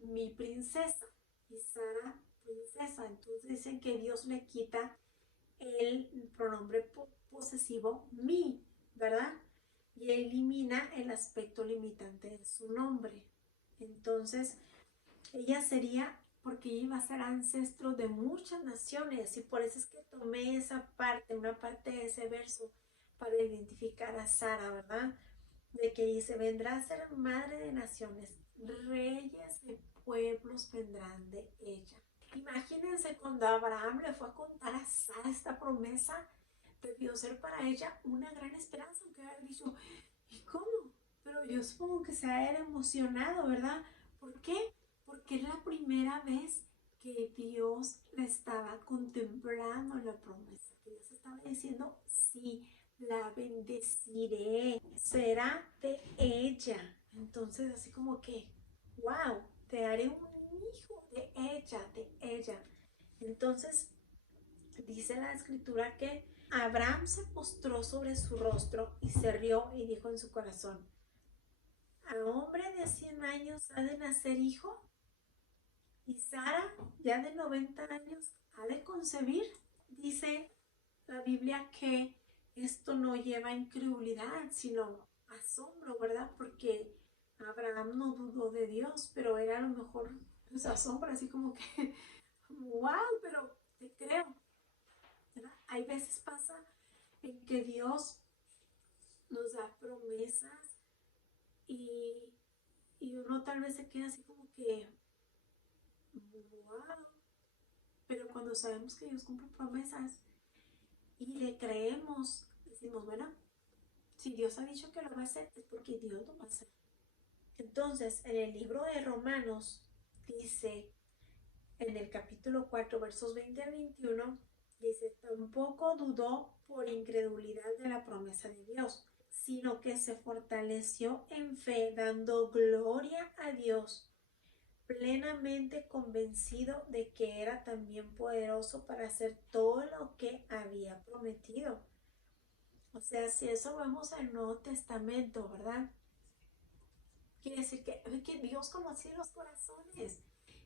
mi princesa y Sara princesa. Entonces dicen que Dios le quita el pronombre posesivo mi, ¿verdad? Y elimina el aspecto limitante de su nombre. Entonces, ella sería, porque ella iba a ser ancestro de muchas naciones, y por eso es que tomé esa parte, una parte de ese verso, para identificar a Sara, ¿verdad? De que dice, vendrá a ser madre de naciones, reyes de pueblos vendrán de ella. Imagínense cuando Abraham le fue a contar a Sara esta promesa, debió ser para ella una gran esperanza, aunque haber dicho, ¿y cómo? Pero yo supongo que se ha emocionado, ¿verdad? ¿Por qué? Porque es la primera vez que Dios le estaba contemplando la promesa, que Dios estaba diciendo, sí, la bendeciré, será de ella. Entonces, así como que, wow, te haré un hijo de ella, de ella. Entonces, dice la escritura que Abraham se postró sobre su rostro y se rió y dijo en su corazón, ¿a hombre de 100 años ha de nacer hijo? ¿Y Sara, ya de 90 años, ha de concebir? Dice la Biblia que esto no lleva incredulidad, sino asombro, ¿verdad? Porque Abraham no dudó de Dios, pero era a lo mejor pues, asombro, así como que, wow, pero te creo, ¿verdad? Hay veces pasa en que Dios nos da promesas y, y uno tal vez se queda así como que, wow, pero cuando sabemos que Dios cumple promesas y le creemos, decimos, bueno, si Dios ha dicho que lo va a hacer, es porque Dios lo va a hacer. Entonces, en el libro de Romanos dice, en el capítulo 4, versos 20 al 21, dice, tampoco dudó por incredulidad de la promesa de Dios, sino que se fortaleció en fe, dando gloria a Dios, plenamente convencido de que era también poderoso para hacer todo lo que había prometido. O sea, si eso vemos en el Nuevo Testamento, ¿verdad? Quiere decir que Dios conocía los corazones.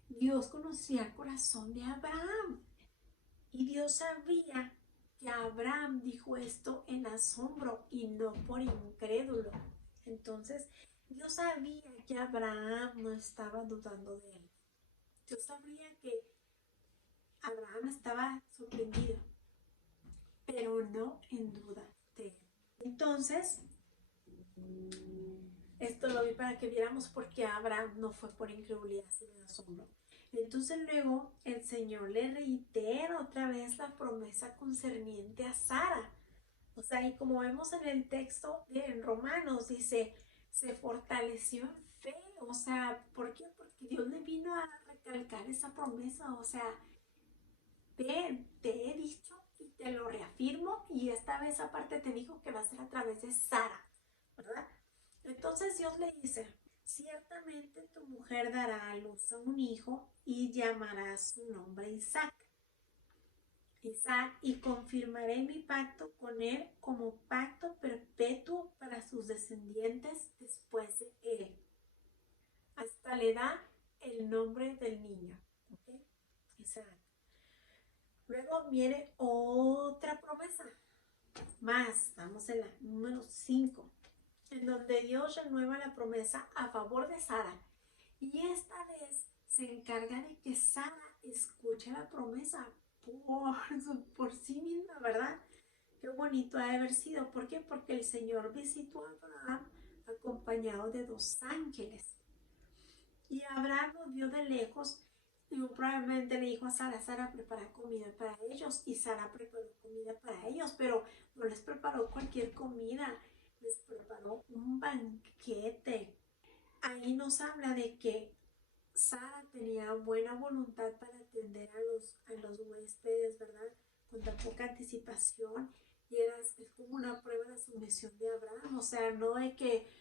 Dios conocía el corazón de Abraham. Y Dios sabía que Abraham dijo esto en asombro y no por incrédulo. Entonces, Dios sabía que Abraham no estaba dudando de él. Dios sabía que Abraham estaba sorprendido, pero no en duda de él. Entonces, esto lo vi para que viéramos por qué Abraham no fue por incredulidad, sino en asombro. Entonces luego el Señor le reitera otra vez la promesa concerniente a Sara. O sea, y como vemos en el texto de Romanos, dice, se fortaleció en fe. O sea, ¿por qué? Porque Dios le vino a recalcar esa promesa. O sea, te he dicho y te lo reafirmo, y esta vez aparte te dijo que va a ser a través de Sara, ¿verdad? Entonces Dios le dice, ciertamente tu mujer dará a luz a un hijo y llamarás su nombre Isaac. Y confirmaré mi pacto con él como pacto perpetuo para sus descendientes después de él. Hasta le da el nombre del niño. ¿Okay? Isaac. Luego viene otra promesa. Más, estamos en la número 5, en donde Dios renueva la promesa a favor de Sara. Y esta vez se encarga de que Sara escuche la promesa por sí misma, ¿verdad? Qué bonito ha de haber sido. ¿Por qué? Porque el Señor visitó a Abraham acompañado de 2 ángeles. Y Abraham lo vio de lejos Y probablemente le dijo a Sara, Sara, prepara comida para ellos. Y Sara preparó comida para ellos, pero no les preparó cualquier comida, les preparó un banquete. Ahí nos habla de que Sara tenía buena voluntad para atender a los huéspedes, ¿verdad? Con tan poca anticipación. Y es como una prueba de sumisión de Abraham. O sea, no de que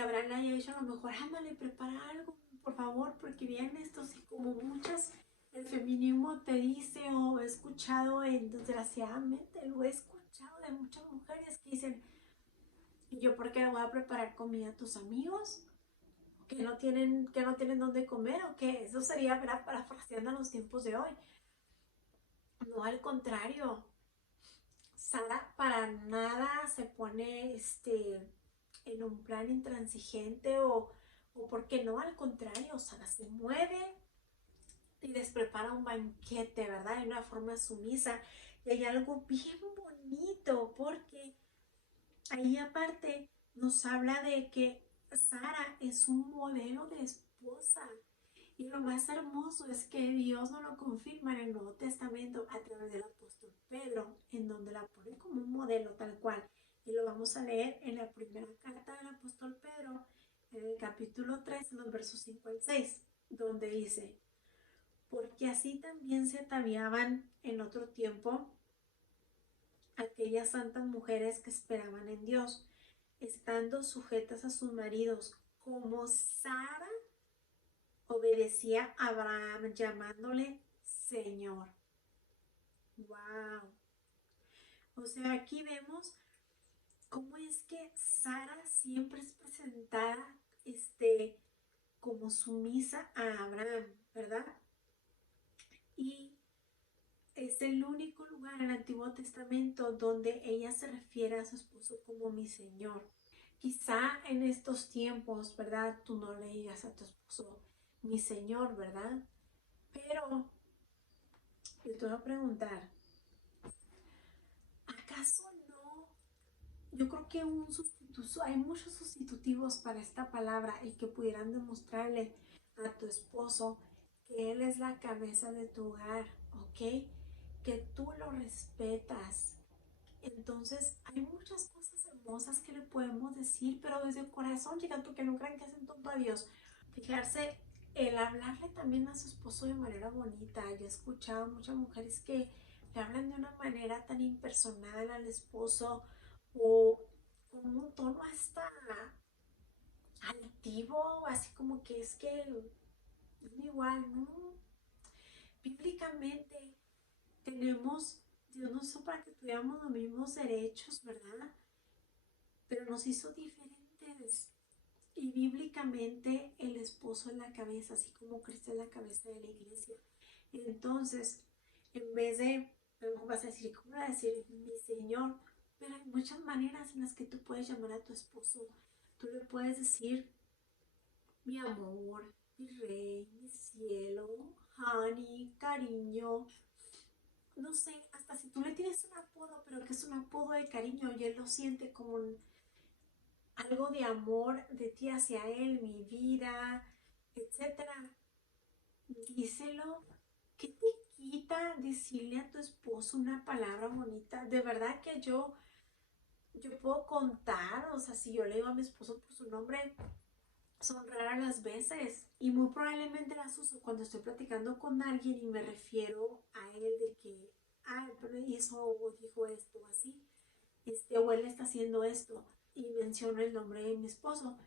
Abraham le haya dicho a lo mejor, ándale, prepara algo, por favor, porque vienen estos y como muchas, el feminismo te dice o he escuchado, desgraciadamente, lo he escuchado de muchas mujeres que dicen, ¿y yo por qué le voy a preparar comida a tus amigos? Que no tienen dónde comer o qué? Eso sería, ¿verdad? Parafraseando los tiempos de hoy. No, al contrario, Sara para nada se pone en un plan intransigente o por qué no, al contrario, Sara se mueve y les prepara un banquete, ¿verdad? De una forma sumisa. Y hay algo bien bonito porque ahí aparte nos habla de que Sara es un modelo de esposa. Y lo más hermoso es que Dios nos lo confirma en el Nuevo Testamento a través del apóstol Pedro, en donde la pone como un modelo tal cual. Y lo vamos a leer en la primera carta del apóstol Pedro, en el capítulo 3, en los versos 5 al 6, donde dice, porque así también se ataviaban en otro tiempo aquellas santas mujeres que esperaban en Dios, estando sujetas a sus maridos, como Sara obedecía a Abraham llamándole Señor. Wow. O sea, aquí vemos cómo es que Sara siempre es presentada como sumisa a Abraham, ¿verdad? Y es el único lugar en el Antiguo Testamento donde ella se refiere a su esposo como mi Señor. Quizá en estos tiempos, ¿verdad? Tú no le digas a tu esposo mi Señor, ¿verdad? Pero yo te voy a preguntar, ¿acaso no? Yo creo que hay muchos sustitutivos para esta palabra y que pudieran demostrarle a tu esposo que él es la cabeza de tu hogar, ¿ok? Que tú lo respetas. Entonces, hay muchas cosas hermosas que le podemos decir, pero desde el corazón, llegando que no crean que hacen tonto a Dios. Fijarse, el hablarle también a su esposo de manera bonita. Yo he escuchado muchas mujeres que le hablan de una manera tan impersonal al esposo o con un tono hasta altivo, así como que es que igual, ¿no? Bíblicamente Dios nos hizo para que tuviéramos los mismos derechos, ¿verdad? Pero nos hizo diferentes. Y bíblicamente el esposo es la cabeza, así como Cristo es la cabeza de la iglesia. Entonces, en vez de, luego vas a decir, ¿cómo vas a decir mi Señor? Pero hay muchas maneras en las que tú puedes llamar a tu esposo. Tú le puedes decir, mi amor, mi rey, mi cielo, honey, cariño. No sé, hasta si tú le tienes un apodo, pero que es un apodo de cariño y él lo siente como algo de amor de ti hacia él, mi vida, etcétera. Díselo. ¿Qué te quita decirle a tu esposo una palabra bonita? De verdad que yo puedo contar, o sea, si yo le digo a mi esposo por su nombre, son raras las veces y muy probablemente las uso cuando estoy platicando con alguien y me refiero a él de que, pero hizo o dijo esto o así, o él está haciendo esto y menciono el nombre de mi esposo.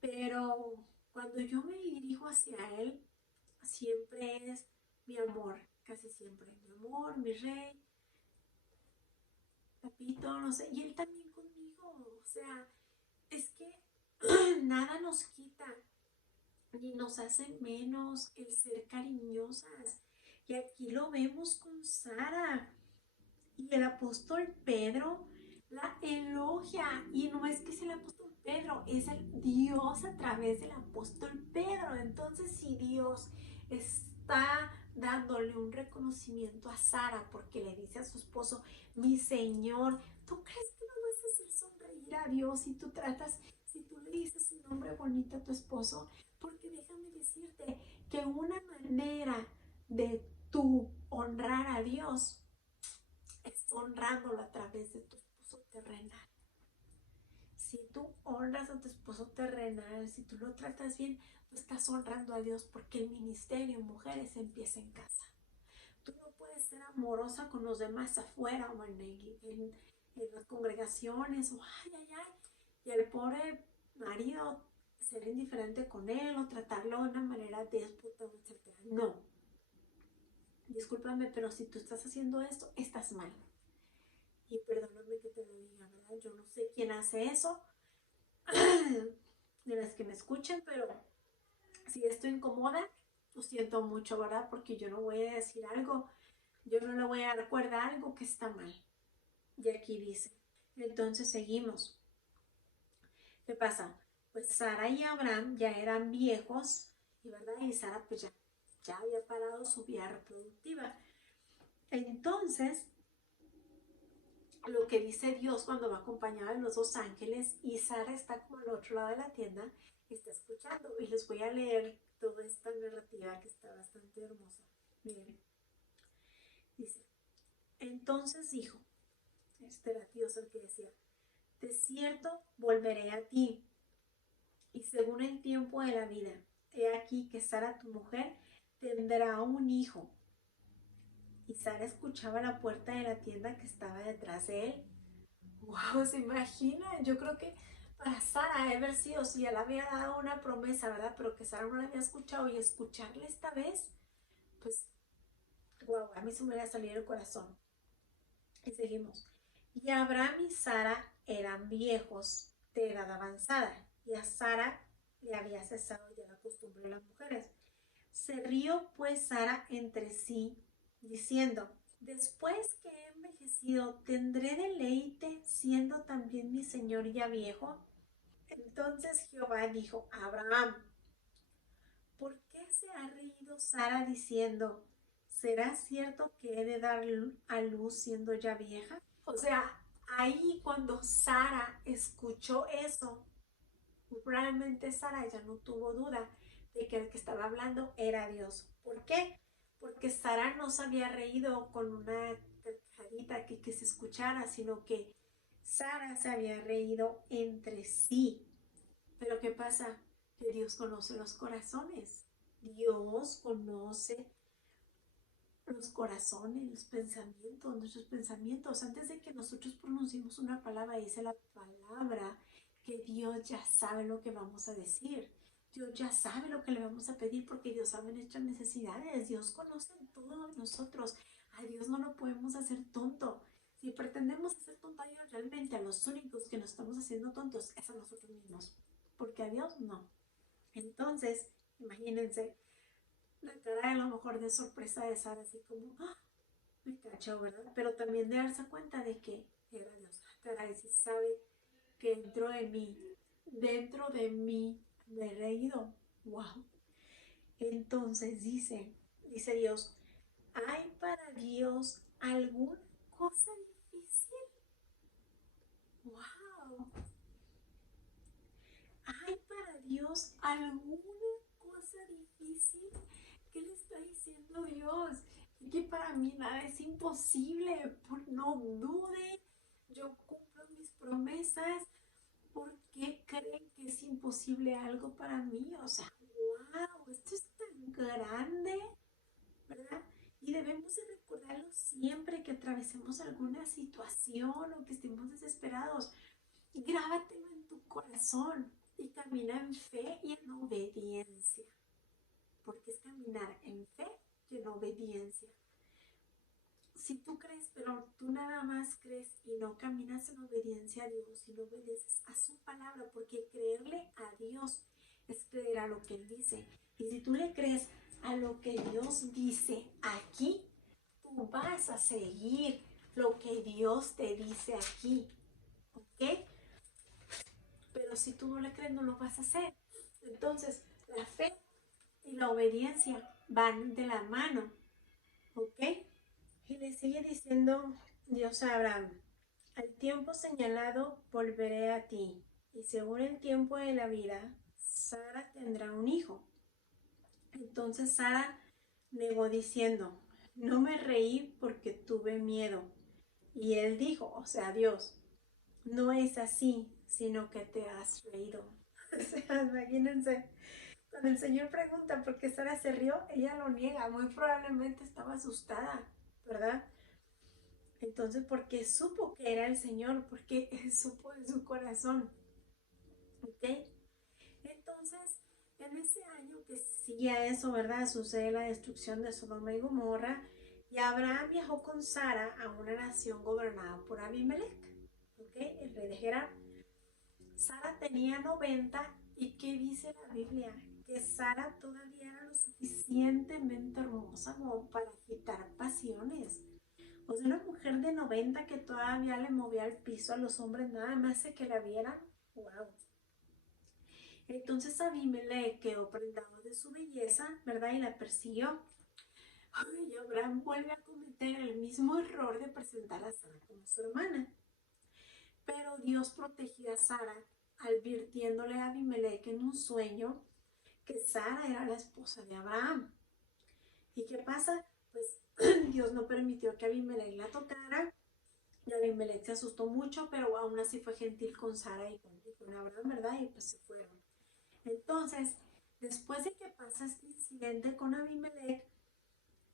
Pero cuando yo me dirijo hacia él, siempre es mi amor, casi siempre, mi amor, mi rey, papito, no sé, y él también conmigo, o sea, es que nada nos quita ni nos hace menos el ser cariñosas. Y aquí lo vemos con Sara. Y el apóstol Pedro la elogia. Y no es que sea el apóstol Pedro, es el Dios a través del apóstol Pedro. Entonces, si Dios está dándole un reconocimiento a Sara porque le dice a su esposo, mi Señor, ¿tú crees que no vas a hacer sonreír a Dios si tú le dices un nombre bonito a tu esposo? Porque déjame decirte que una manera de tú honrar a Dios es honrándolo a través de tu esposo terrenal. Si tú honras a tu esposo terrenal, si tú lo tratas bien, tú estás honrando a Dios, porque el ministerio, mujeres, empieza en casa. Tú no puedes ser amorosa con los demás afuera o en las congregaciones, o y al pobre marido ser indiferente con él o tratarlo de una manera déspota, etc. No. Discúlpame, pero si tú estás haciendo esto, estás mal. Y perdóname que te lo diga, ¿verdad? Yo no sé quién hace eso, de las que me escuchen, pero si esto incomoda, lo siento mucho, ¿verdad? Porque yo no voy a decir algo, yo no le voy a recordar algo que está mal. Y aquí dice, entonces seguimos. ¿Qué pasa? Pues Sara y Abraham ya eran viejos, ¿verdad? Y Sara pues ya había parado su vida reproductiva. Entonces, lo que dice Dios cuando va acompañada de los dos ángeles y Sara está como al otro lado de la tienda, está escuchando. Y les voy a leer toda esta narrativa que está bastante hermosa. Miren, dice, entonces dijo, este era Dios el que decía, de cierto volveré a ti, y según el tiempo de la vida, he aquí que Sara tu mujer tendrá un hijo. Y Sara escuchaba la puerta de la tienda que estaba detrás de él. ¡Wow! ¿Se imagina? Yo creo que para Sara debe haber sido, si ya le había dado una promesa, ¿verdad? Pero que Sara no la había escuchado, y escucharle esta vez, pues, wow, a mí se me hubiera salido el corazón. Y seguimos. Y Abraham y Sara eran viejos de edad avanzada, y a Sara le había cesado ya la costumbre de las mujeres. Se rió pues Sara entre sí, diciendo, después que he envejecido, ¿tendré deleite siendo también mi señor ya viejo? Entonces Jehová dijo a Abraham, ¿por qué se ha reído Sara diciendo, ¿será cierto que he de dar a luz siendo ya vieja? O sea, ahí cuando Sara escuchó eso, realmente Sara ya no tuvo duda de que el que estaba hablando era Dios. ¿Por qué? Porque Sara no se había reído con una carcajadita que se escuchara, sino que Sara se había reído entre sí. Pero ¿qué pasa? Que Dios conoce los corazones. Dios conoce los corazones, los pensamientos, nuestros pensamientos. Antes de que nosotros pronunciemos una palabra, dice la palabra que Dios ya sabe lo que vamos a decir. Dios ya sabe lo que le vamos a pedir, porque Dios sabe nuestras necesidades. Dios conoce todos nosotros. A Dios no lo podemos hacer tonto. Si pretendemos hacer tonto a Dios, realmente a los únicos que nos estamos haciendo tontos es a nosotros mismos, porque a Dios no. Entonces, imagínense la cara a lo mejor de sorpresa de Sara, así como, ¡ah! Me cachó, ¿verdad? Pero también de darse cuenta de que era Dios. Caray, si sabe que dentro de mí me he reído. ¡Wow! Entonces dice Dios, ¿hay para Dios alguna cosa difícil? ¡Wow! ¿Hay para Dios alguna cosa difícil? ¿Qué le está diciendo Dios? Y que para mí nada es imposible. No dude, yo cumplo mis promesas. ¿Por qué creen que es imposible algo para mí? O sea, wow, esto es tan grande, ¿verdad? Y debemos de recordarlo siempre que atravesemos alguna situación o que estemos desesperados. Grábatelo en tu corazón y camina en fe y en obediencia. Porque es caminar en fe y en obediencia. Si tú crees, pero tú nada más crees y no caminas en obediencia a Dios y no obedeces a su palabra, porque creerle a Dios es creer a lo que Él dice. Y si tú le crees a lo que Dios dice aquí, tú vas a seguir lo que Dios te dice aquí. ¿Ok? Pero si tú no le crees, no lo vas a hacer. Entonces, la fe y la obediencia van de la mano. ¿Ok? Y le sigue diciendo Dios a Abraham, al tiempo señalado volveré a ti, y según el tiempo de la vida, Sara tendrá un hijo. Entonces Sara negó diciendo, no me reí porque tuve miedo. Y él dijo, o sea, Dios, no es así, sino que te has reído. O sea, imagínense, cuando el Señor pregunta por qué Sara se rió, ella lo niega, muy probablemente estaba asustada, ¿verdad? Entonces, porque supo que era el Señor, porque supo en su corazón, ¿ok? Entonces, en ese año que sigue a eso, ¿verdad? Sucede la destrucción de Sodoma y Gomorra y Abraham viajó con Sara a una nación gobernada por Abimelech, ¿ok? El rey de Gerar. Sara tenía 90 y ¿qué dice la Biblia? Que Sara todavía era lo suficientemente hermosa como para agitar pasiones. O sea, una mujer de 90 que todavía le movía el piso a los hombres nada más de que la vieran. ¡Wow! Entonces Abimelech quedó prendado de su belleza, ¿verdad? Y la persiguió. Ay, Abraham vuelve a cometer el mismo error de presentar a Sara como su hermana. Pero Dios protegió a Sara, advirtiéndole a Abimelech en un sueño que Sara era la esposa de Abraham. ¿Y qué pasa? Pues Dios no permitió que Abimelech la tocara. Y Abimelech se asustó mucho, pero aún así fue gentil con Sara y con Abraham, ¿verdad? Y pues se fueron. Entonces, después de que pasa este incidente con Abimelech,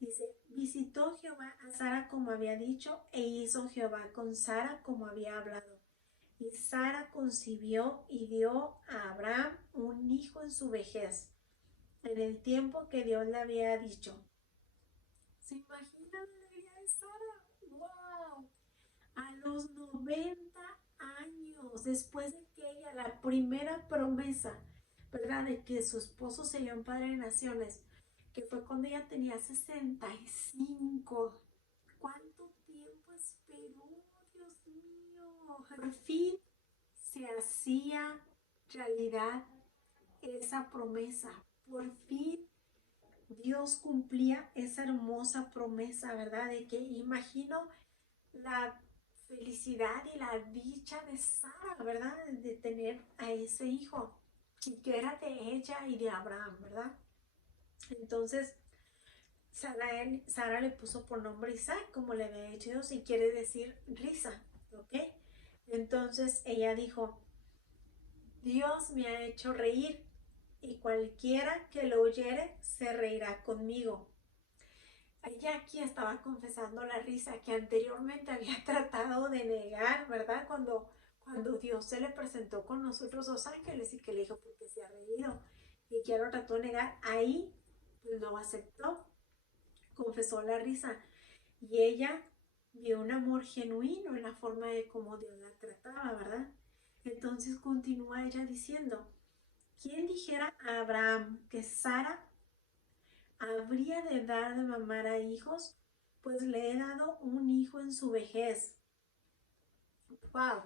dice, visitó Jehová a Sara como había dicho, e hizo Jehová con Sara como había hablado. Y Sara concibió y dio a Abraham un hijo en su vejez, en el tiempo que Dios le había dicho. ¿Se imaginan la alegría de Sara? ¡Wow! A los 90 años, después de que ella, la primera promesa, ¿verdad? De que su esposo sería un padre de naciones, que fue cuando ella tenía 65. ¿Cuánto tiempo esperó, Dios mío? Por fin se hacía realidad esa promesa. Por fin Dios cumplía esa hermosa promesa, ¿verdad? De que imagino la felicidad y la dicha de Sara, ¿verdad? De tener a ese hijo, y que era de ella y de Abraham, ¿verdad? Entonces, Sara le puso por nombre Isaac, como le había dicho Dios, y quiere decir risa, ¿ok? Entonces ella dijo, Dios me ha hecho reír, y cualquiera que lo oyere se reirá conmigo. Ella aquí estaba confesando la risa que anteriormente había tratado de negar, ¿verdad? Cuando Dios se le presentó con nosotros dos ángeles y que le dijo porque se ha reído y que ya lo trató de negar, ahí pues lo aceptó, confesó la risa y ella vio un amor genuino en la forma de cómo Dios la trataba, ¿verdad? Entonces continúa ella diciendo, ¿quién dijera a Abraham que Sara habría de dar de mamar a hijos? Pues le he dado un hijo en su vejez. ¡Wow!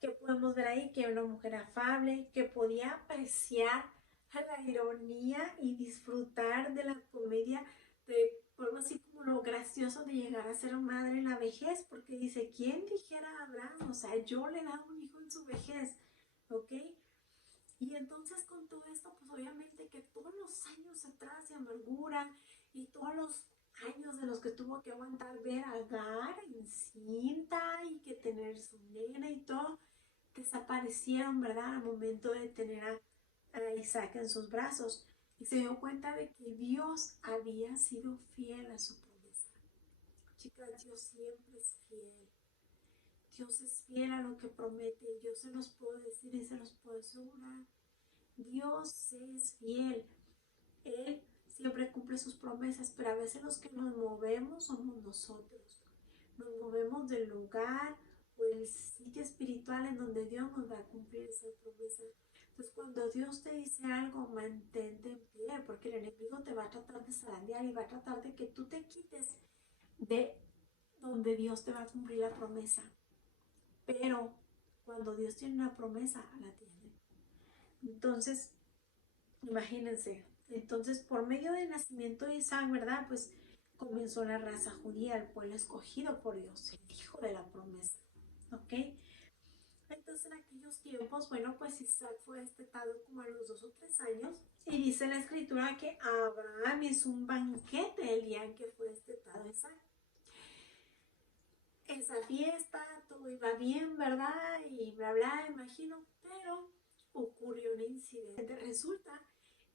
Que podemos ver ahí que era una mujer afable, que podía apreciar la ironía y disfrutar de la comedia, de algo así como lo gracioso de llegar a ser madre en la vejez, porque dice, ¿quién dijera a Abraham? O sea, yo le he dado un hijo en su vejez, ¿ok? Y entonces con todo esto, pues obviamente que todos los años atrás de amargura y todos los años de los que tuvo que aguantar ver a Agar encinta y que tener su nena y todo, desaparecieron, ¿verdad? Al momento de tener a Isaac en sus brazos. Y se dio cuenta de que Dios había sido fiel a su promesa. Chicas, Dios siempre es fiel. Dios es fiel a lo que promete. Yo se los puedo decir y se los puedo asegurar. Dios es fiel. Él siempre cumple sus promesas, pero a veces los que nos movemos somos nosotros. Nos movemos del lugar o del sitio espiritual en donde Dios nos va a cumplir esa promesa. Entonces, cuando Dios te dice algo, mantente en pie, porque el enemigo te va a tratar de zarandear y va a tratar de que tú te quites de donde Dios te va a cumplir la promesa. Pero cuando Dios tiene una promesa, la tiene. Entonces, imagínense, entonces por medio del nacimiento de Isaac, ¿verdad? Pues comenzó la raza judía, el pueblo escogido por Dios, el hijo de la promesa, ¿ok? Entonces en aquellos tiempos, bueno, pues Isaac fue destetado como a los 2 o 3 años. Y dice la escritura que Abraham hizo un banquete el día en que fue destetado Isaac. Esa fiesta, todo iba bien, ¿verdad? Y bla, bla, imagino. Pero ocurrió un incidente. Resulta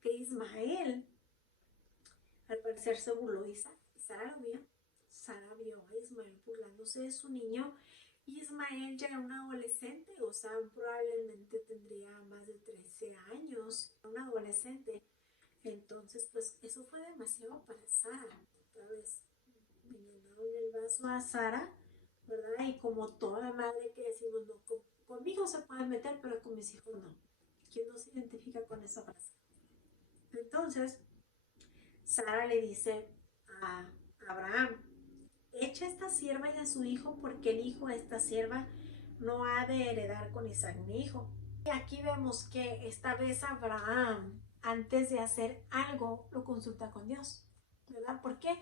que Ismael, al parecer, se burló de Isaac. Y Sara lo vio. Sara vio a Ismael burlándose de su niño. Y Ismael ya era un adolescente, o sea, probablemente tendría más de 13 años, un adolescente. Entonces, pues eso fue demasiado para Sara. Otra vez, viniendo en el vaso a Sara, ¿verdad? Y como toda madre que decimos, no, conmigo se pueden meter, pero con mis hijos no. ¿Quién no se identifica con esa frase? Entonces, Sara le dice a Abraham, echa esta sierva y a su hijo, porque el hijo de esta sierva no ha de heredar con Isaac mi hijo. Y aquí vemos que esta vez Abraham, antes de hacer algo, lo consulta con Dios, ¿verdad? ¿Por qué?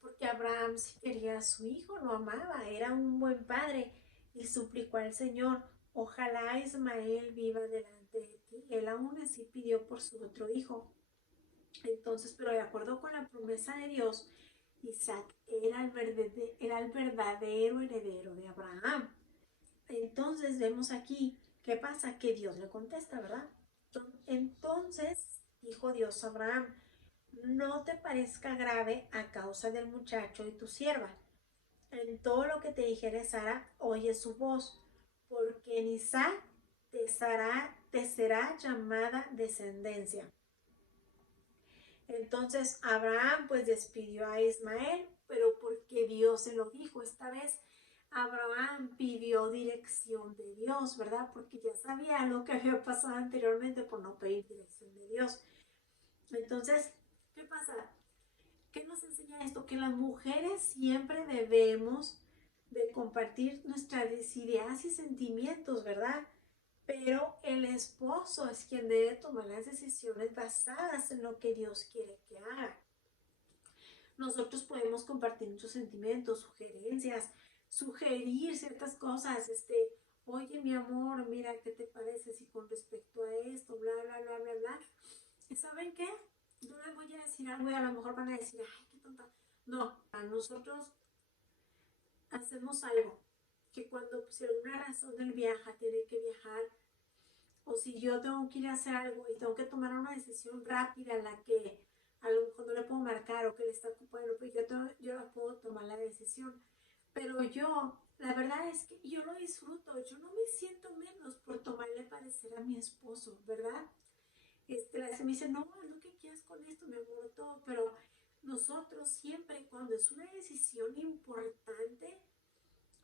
Porque Abraham sí quería a su hijo, lo amaba, era un buen padre y suplicó al Señor, ojalá Ismael viva delante de ti. Él aún así pidió por su otro hijo. Entonces, pero de acuerdo con la promesa de Dios, Isaac era el verdadero heredero de Abraham. Entonces vemos aquí, ¿qué pasa? Que Dios le contesta, ¿verdad? Entonces dijo Dios a Abraham, no te parezca grave a causa del muchacho y tu sierva. En todo lo que te dijere Sara, oye su voz, porque en Isaac te será llamada descendencia. Entonces Abraham pues despidió a Ismael, pero porque Dios se lo dijo esta vez. Abraham pidió dirección de Dios, ¿verdad? Porque ya sabía lo que había pasado anteriormente por no pedir dirección de Dios. Entonces, ¿qué pasa? ¿Qué nos enseña esto? Que las mujeres siempre debemos de compartir nuestras ideas y sentimientos, ¿verdad? Pero el esposo es quien debe tomar las decisiones basadas en lo que Dios quiere que haga. Nosotros podemos compartir nuestros sentimientos, sugerencias, sugerir ciertas cosas, oye mi amor, mira, ¿qué te parece si con respecto a esto, bla, bla, bla, bla, bla? ¿Y saben qué? Yo les voy a decir algo y a lo mejor van a decir, ay, qué tonta. No, a nosotros hacemos algo que cuando por alguna razón él viaja, tiene que viajar, o si yo tengo que ir a hacer algo y tengo que tomar una decisión rápida en la que a lo mejor no le puedo marcar o que le está ocupando, pues yo la puedo tomar la decisión. Pero yo, la verdad es que yo lo disfruto, yo no me siento menos por tomarle parecer a mi esposo, ¿verdad? Me dice, no, haz lo que quieras con esto, mi amor, todo, pero nosotros siempre, cuando es una decisión importante,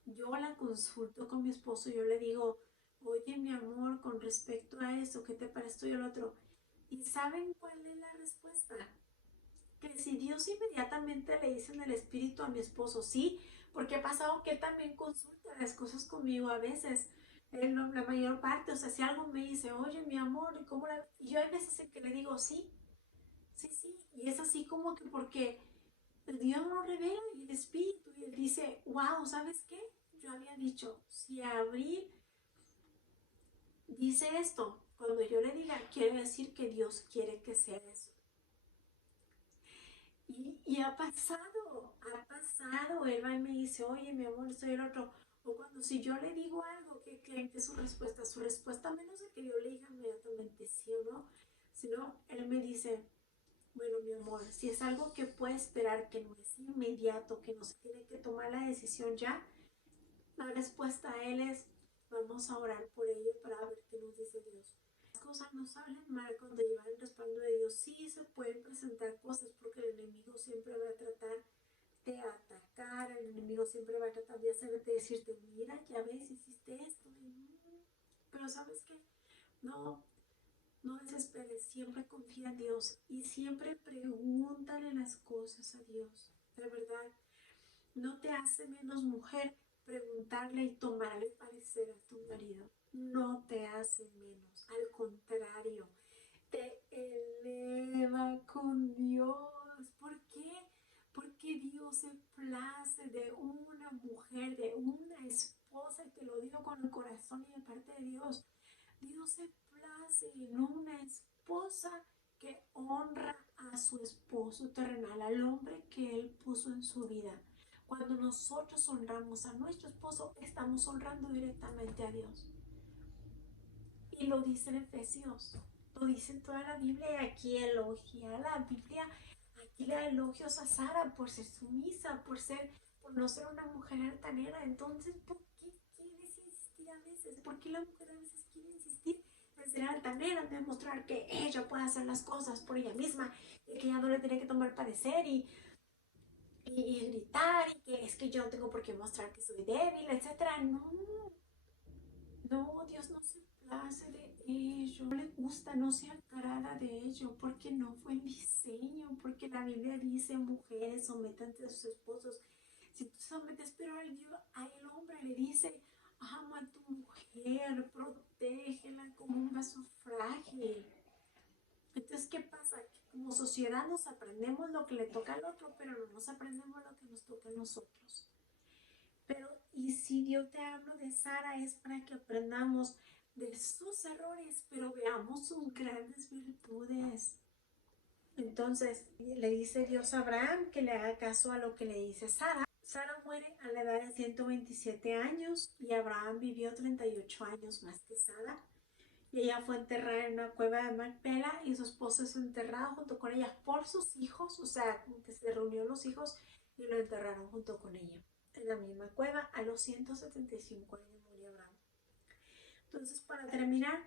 yo la consulto con mi esposo, yo le digo, oye, mi amor, con respecto a eso, ¿qué te parece esto y el otro? ¿Y saben cuál es la respuesta? Que si Dios inmediatamente le dice en el espíritu a mi esposo, sí, porque ha pasado que él también consulta las cosas conmigo a veces, la mayor parte, o sea, si algo me dice, oye, mi amor, ¿y cómo la...? Y yo hay veces en que le digo, sí, sí, sí, y es así como que porque Dios lo revela y el espíritu, y él dice, wow, ¿sabes qué? Yo había dicho, si Abril dice esto, cuando yo le diga, quiere decir que Dios quiere que sea eso. Y ha pasado, él va y me dice, oye, mi amor, estoy el otro. O cuando si yo le digo algo, ¿qué creen que es su respuesta, menos de que yo le diga inmediatamente sí o no, sino él me dice, bueno, mi amor, si es algo que puede esperar, que no es inmediato, que no se tiene que tomar la decisión ya, la respuesta a él es, vamos a orar por ello para ver qué nos dice Dios. Las cosas no salen mal cuando llevan el respaldo de Dios. Sí se pueden presentar cosas porque el enemigo siempre va a tratar de atacar, el enemigo siempre va a tratar de hacerte decirte, mira, ya ves, hiciste esto. Pero ¿sabes qué? No, no desesperes, siempre confía en Dios y siempre pregúntale las cosas a Dios. De verdad, no te hace menos mujer preguntarle y tomarle parecer a tu marido. No te hace menos, al contrario, te eleva con Dios. ¿Por qué? Porque Dios se place de una mujer, de una esposa, y te lo digo con con el corazón y de parte de Dios. Dios se place en una esposa que honra a su esposo terrenal, al hombre que Él puso en su vida. Cuando nosotros honramos a nuestro esposo, estamos honrando directamente a Dios. Y lo dice en Efesios, lo dice en toda la Biblia, y aquí elogia la Biblia, aquí le da elogios a Sara por ser sumisa, por no ser una mujer altanera. Entonces, ¿por qué quieres insistir a veces? ¿Por qué la mujer a veces quiere insistir en ser altanera, en demostrar que ella puede hacer las cosas por ella misma, y que ella no le tiene que tomar parecer y gritar, y que es que yo no tengo por qué mostrar que soy débil, etcétera? No, no, Dios no se place de ello, no le gusta, no se agrada de ello, porque no fue el diseño, porque la Biblia dice, mujeres, sométanse a sus esposos. Si tú sometes, pero al hombre le dice, ama a tu mujer, protégela como un vaso frágil. Entonces, ¿qué pasa? Que como sociedad nos aprendemos lo que le toca al otro, pero no nos aprendemos lo que nos toca a nosotros. Pero, y si yo te hablo de Sara, es para que aprendamos de sus errores, pero veamos sus grandes virtudes. Entonces, le dice Dios a Abraham que le haga caso a lo que le dice Sara. Sara muere a la edad de 127 años y Abraham vivió 38 años más que Sara. Y ella fue enterrada en una cueva de Macpela y su esposo es enterrado junto con ella por sus hijos, o sea, como que se reunió los hijos y lo enterraron junto con ella en la misma cueva. A los 175 años murió Abraham. Entonces, para terminar,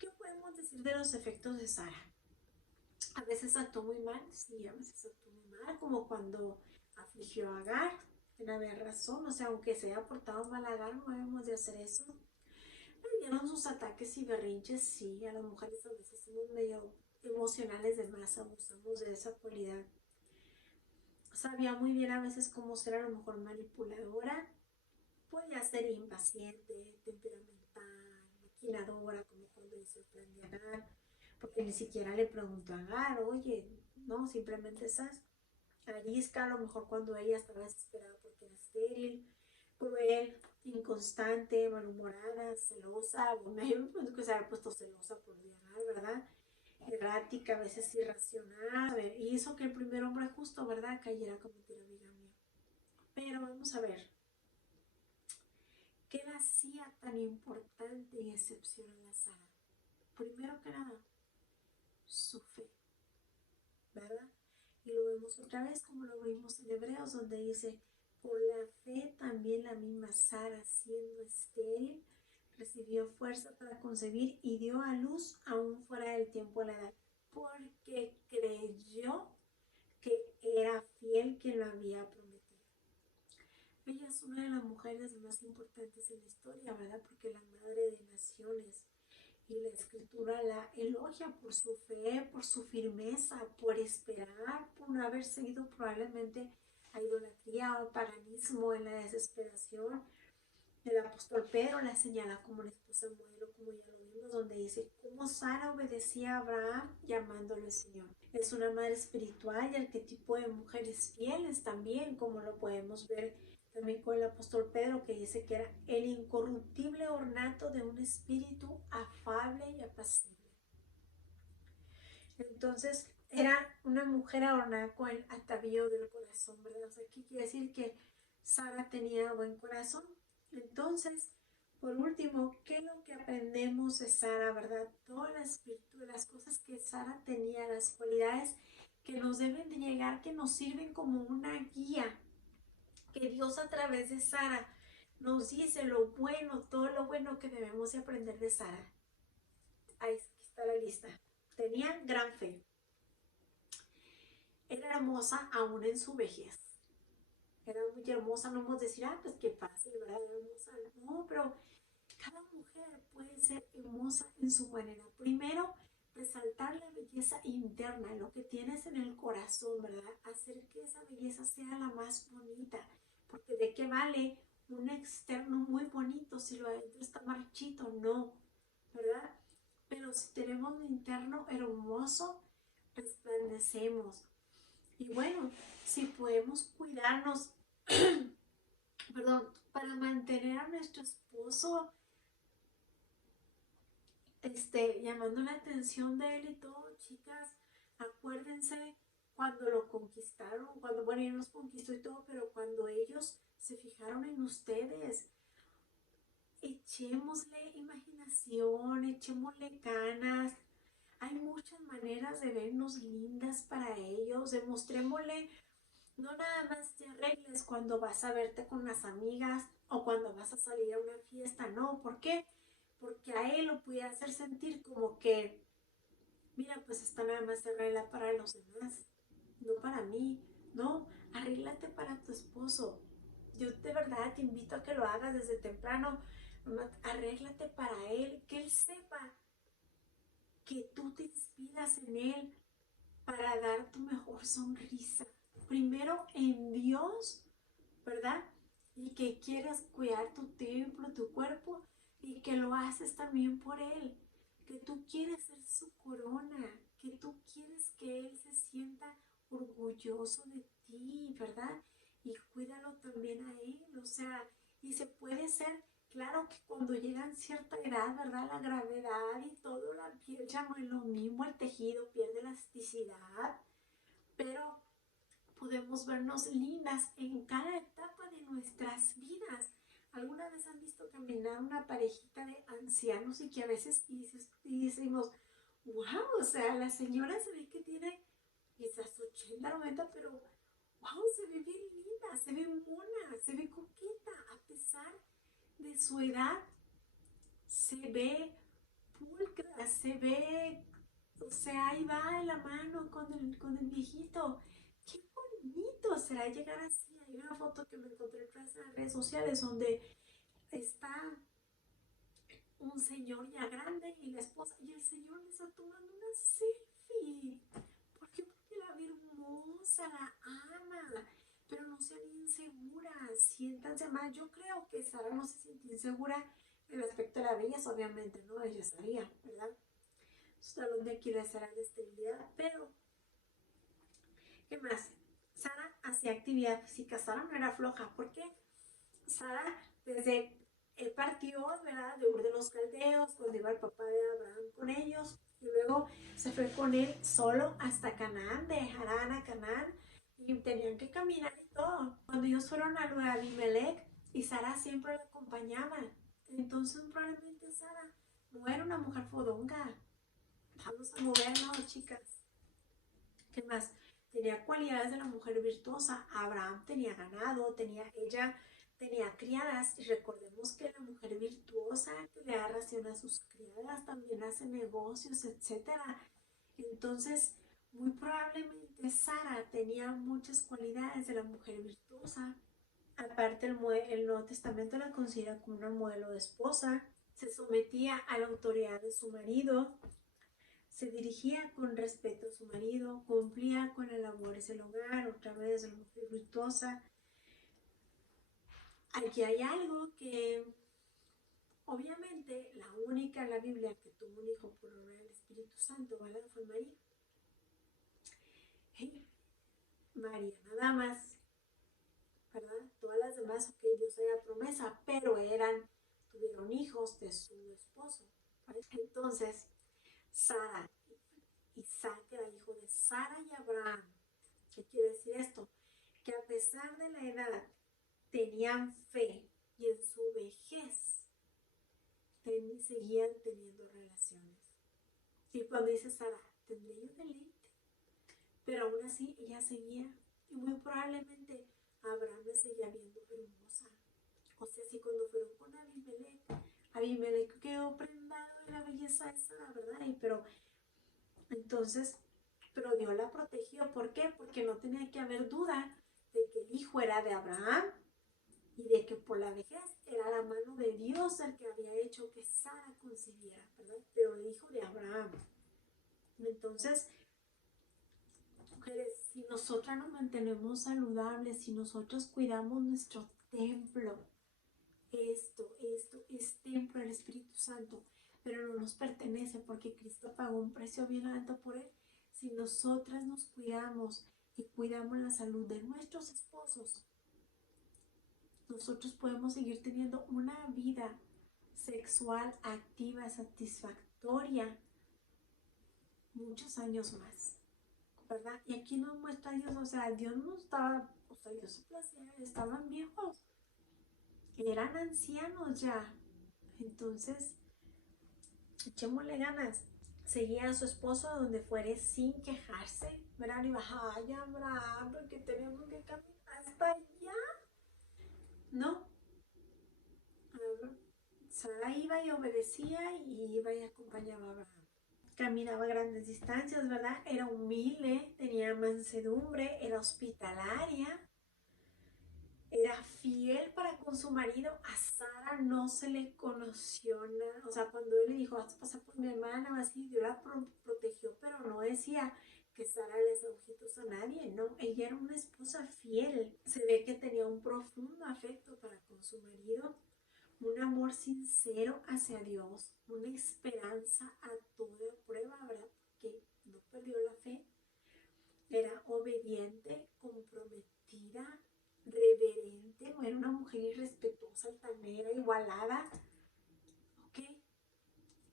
¿qué podemos decir de los efectos de Sara? A veces actuó muy mal, sí, a veces actuó muy mal, como cuando afligió a Agar, que no había razón, o sea, aunque se haya portado mal a Agar, no debemos de hacer eso. Vieron sus ataques y berrinches, sí, a las mujeres a veces somos medio emocionales de más, abusamos de esa cualidad. Sabía muy bien a veces cómo ser a lo mejor manipuladora, podía ser impaciente, temperamental, maquinadora, como cuando le sorprende a Agar, porque ni siquiera le preguntó a Agar, oye, no, simplemente estás arisca, a lo mejor cuando ella estaba desesperada porque era estéril, cruel, inconstante, malhumorada, celosa, bueno, yo me pienso que se había puesto celosa por Agar, ¿verdad? Errática, a veces irracional, a ver, y hizo que el primer hombre justo, ¿verdad?, cayera como tira bigamia. Pero vamos a ver, ¿qué la hacía tan importante y excepcional a Sara? Primero que nada, su fe, ¿verdad? Y lo vemos otra vez como lo vimos en Hebreos, donde dice, por la fe también la misma Sara, siendo estéril, recibió fuerza para concebir y dio a luz aún fuera del tiempo de la edad, porque creyó que era fiel quien lo había prometido. Ella es una de las mujeres más importantes en la historia, ¿verdad? Porque la madre de naciones, y la escritura la elogia por su fe, por su firmeza, por esperar, por no haber seguido probablemente a idolatría o paganismo en la desesperación. El apóstol Pedro la señala como la esposa modelo, como ya lo vimos, donde dice cómo Sara obedecía a Abraham llamándole Señor. Es una madre espiritual y arquetipo de mujeres fieles también, como lo podemos ver también con el apóstol Pedro, que dice que era el incorruptible ornato de un espíritu afable y apacible. Entonces, era una mujer adornada con el atavío del corazón, ¿verdad? O sea, ¿qué quiere decir? Que Sara tenía buen corazón. Entonces, por último, ¿qué es lo que aprendemos de Sara, verdad? Todas las virtudes, las cosas que Sara tenía, las cualidades que nos deben de llegar, que nos sirven como una guía, que Dios a través de Sara nos dice lo bueno, todo lo bueno que debemos de aprender de Sara. Ahí está la lista. Tenía gran fe. Era hermosa aún en su vejez. Era muy hermosa, no podemos decir, pues qué fácil, ¿verdad? Era hermosa. No, pero cada mujer puede ser hermosa en su manera. Primero, resaltar la belleza interna, lo que tienes en el corazón, ¿verdad? Hacer que esa belleza sea la más bonita. Porque de qué vale un externo muy bonito si lo adentro está marchito, no, ¿verdad? Pero si tenemos un interno hermoso, resplandecemos. Y bueno, si podemos cuidarnos, perdón, para mantener nuestro esposo, llamando la atención de él y todo, chicas, acuérdense cuando lo conquistaron, cuando, bueno, él los conquistó y todo, pero cuando ellos se fijaron en ustedes, echémosle imaginación, echémosle ganas. Hay muchas maneras de vernos lindas para ellos, demostrémosle, no nada más te arregles cuando vas a verte con las amigas o cuando vas a salir a una fiesta, no, ¿por qué? Porque a él lo pudiera hacer sentir como que, mira, pues esta nada más se arregla para los demás, no para mí, no, arréglate para tu esposo. Yo de verdad te invito a que lo hagas desde temprano, arréglate para él, que él sepa que tú te inspiras en él para dar tu mejor sonrisa. Primero en Dios, ¿verdad? Y que quieres cuidar tu templo, tu cuerpo, y que lo haces también por Él. Que tú quieres ser su corona, que tú quieres que Él se sienta orgulloso de ti, ¿verdad? Y cuídalo también a Él, o sea, y se puede ser, claro que cuando llegan cierta edad, ¿verdad? La gravedad y todo, la piel ya no es lo mismo, el tejido pierde elasticidad, pero podemos vernos lindas en cada etapa de nuestras vidas. ¿Alguna vez han visto caminar una parejita de ancianos y que a veces decimos, wow, o sea, la señora se ve que tiene quizás 80, 90, pero wow, se ve bien linda, se ve mona, se ve coqueta, a pesar de su edad, se ve pulcra, se ve, o sea, ahí va de la mano con el viejito. Qué bonito será llegar así. Hay una foto que me encontré en las redes sociales donde está un señor ya grande y la esposa, y el señor le está tomando una selfie. ¿Por qué? Porque la ve hermosa, la ama. Pero no sean inseguras, siéntanse más. Yo creo que Sara no se siente insegura en respecto a la belleza, obviamente, ¿no? Ella sabía, ¿verdad? Su talón de Aquiles era la esterilidad, pero ¿qué más? Sara hacía actividad física. Sara no era floja. ¿Por qué? Sara, desde el partió, ¿verdad? De Ur de los Caldeos, cuando iba el papá de Abraham con ellos, y luego se fue con él solo hasta Canaán, de Harán a Canaán, y tenían que caminar y todo. Cuando ellos fueron a lo de Abimelech, y Sara siempre la acompañaba. Entonces, probablemente Sara no era una mujer fodonga. Vamos a movernos, chicas. ¿Qué más? Tenía cualidades de la mujer virtuosa. Abraham tenía ganado, ella tenía criadas. Y recordemos que la mujer virtuosa que le da ración a sus criadas también hace negocios, etcétera. Entonces, muy probablemente Sara tenía muchas cualidades de la mujer virtuosa. Aparte, el Nuevo Testamento la considera como una modelo de esposa. Se sometía a la autoridad de su marido, se dirigía con respeto a su marido, cumplía con las labores del hogar, otra vez la mujer virtuosa. Aquí hay algo que, obviamente, la única en la Biblia que tuvo un hijo por obra del Espíritu Santo, ¿verdad? Fue María. María, nada más, ¿verdad? Todas las demás, ok, Dios era promesa, pero tuvieron hijos de su esposo, ¿vale? Entonces, Sara, Isaac era hijo de Sara y Abraham. ¿Qué quiere decir esto? Que a pesar de la edad tenían fe y en su vejez seguían teniendo relaciones. Y cuando dice Sara, tendré yo deleite, pero aún así ella seguía, y muy probablemente Abraham la seguía viendo hermosa. O sea, si cuando fueron con Abimelech quedó prendado de la belleza de Sara, ¿verdad? Pero entonces, pero Dios la protegió. ¿Por qué? Porque no tenía que haber duda de que el hijo era de Abraham y de que por la vejez era la mano de Dios el que había hecho que Sara concibiera, ¿verdad? Pero el hijo de Abraham. Entonces, mujeres, si nosotras nos mantenemos saludables, si nosotros cuidamos nuestro templo, esto es templo del Espíritu Santo, pero no nos pertenece porque Cristo pagó un precio bien alto por él. Si nosotras nos cuidamos y cuidamos la salud de nuestros esposos, nosotros podemos seguir teniendo una vida sexual activa, satisfactoria, muchos años más, ¿verdad? Y aquí nos muestra Dios, o sea, Dios no estaba, o sea, Dios se placía, estaban viejos, eran ancianos ya. Entonces, echémosle ganas. Seguía a su esposo a donde fuere sin quejarse, ¿verdad? Y baja, ay, Abraham, porque tenemos que caminar hasta allá. No, Sara iba y obedecía y iba y acompañaba a Abraham. Caminaba grandes distancias, ¿verdad? Era humilde, tenía mansedumbre, era hospitalaria, era fiel para con su marido. A Sara no se le conoció nada. O sea, cuando él le dijo, vas a pasar por mi hermana, así, Dios la protegió, pero no decía que Sara les da ojitos a nadie, no. Ella era una esposa fiel. Se ve que tenía un profundo afecto para con su marido, un amor sincero hacia Dios, una esperanza a toda prueba, ¿verdad? Que no perdió la fe. Era obediente, comprometida, reverente, no era una mujer irrespetuosa, altanera, igualada. ¿Ok?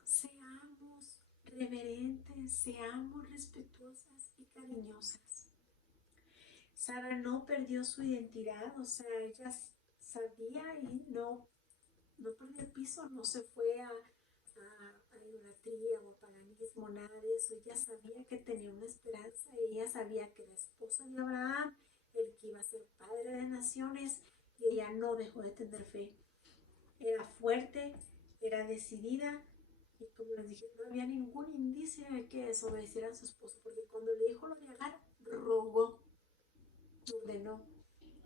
Seamos reverentes, seamos respetuosas y cariñosas. Sara no perdió su identidad, o sea, ella sabía y no perdió el piso, no se fue a idolatría o a paganismo, nada de eso. Ella sabía que tenía una esperanza, ella sabía que la esposa de Abraham, el que iba a ser padre de naciones, y ella no dejó de tener fe. Era fuerte, era decidida, y como les dije, no había ningún indicio de que desobedeciera a su esposo, porque cuando le dijo lo de Agar, rogó, ordenó.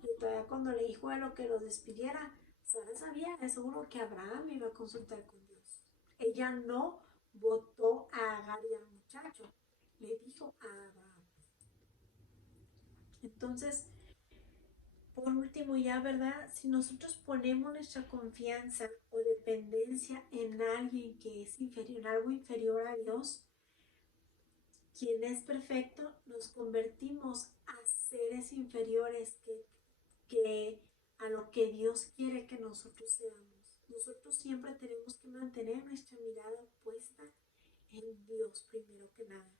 Y todavía cuando le dijo a lo que los despidiera, Sara sabía de seguro que Abraham iba a consultar con Dios. Ella no votó a Agar y al muchacho, le dijo a Abraham. Entonces, por último ya, ¿verdad? Si nosotros ponemos nuestra confianza o dependencia en alguien que es inferior, algo inferior a Dios, quien es perfecto, nos convertimos a seres inferiores que a lo que Dios quiere que nosotros seamos. Nosotros siempre tenemos que mantener nuestra mirada puesta en Dios primero que nada.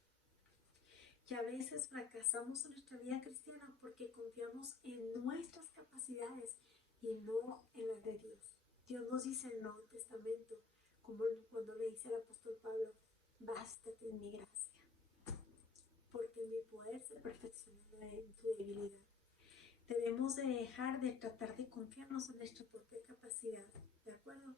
Y a veces fracasamos en nuestra vida cristiana porque confiamos en nuestras capacidades y no en las de Dios. Dios nos dice en el Nuevo Testamento, como cuando le dice al apóstol Pablo, bástate en mi gracia, porque mi poder se perfecciona en tu debilidad. Debemos de dejar de tratar de confiarnos en nuestra propia capacidad, ¿de acuerdo?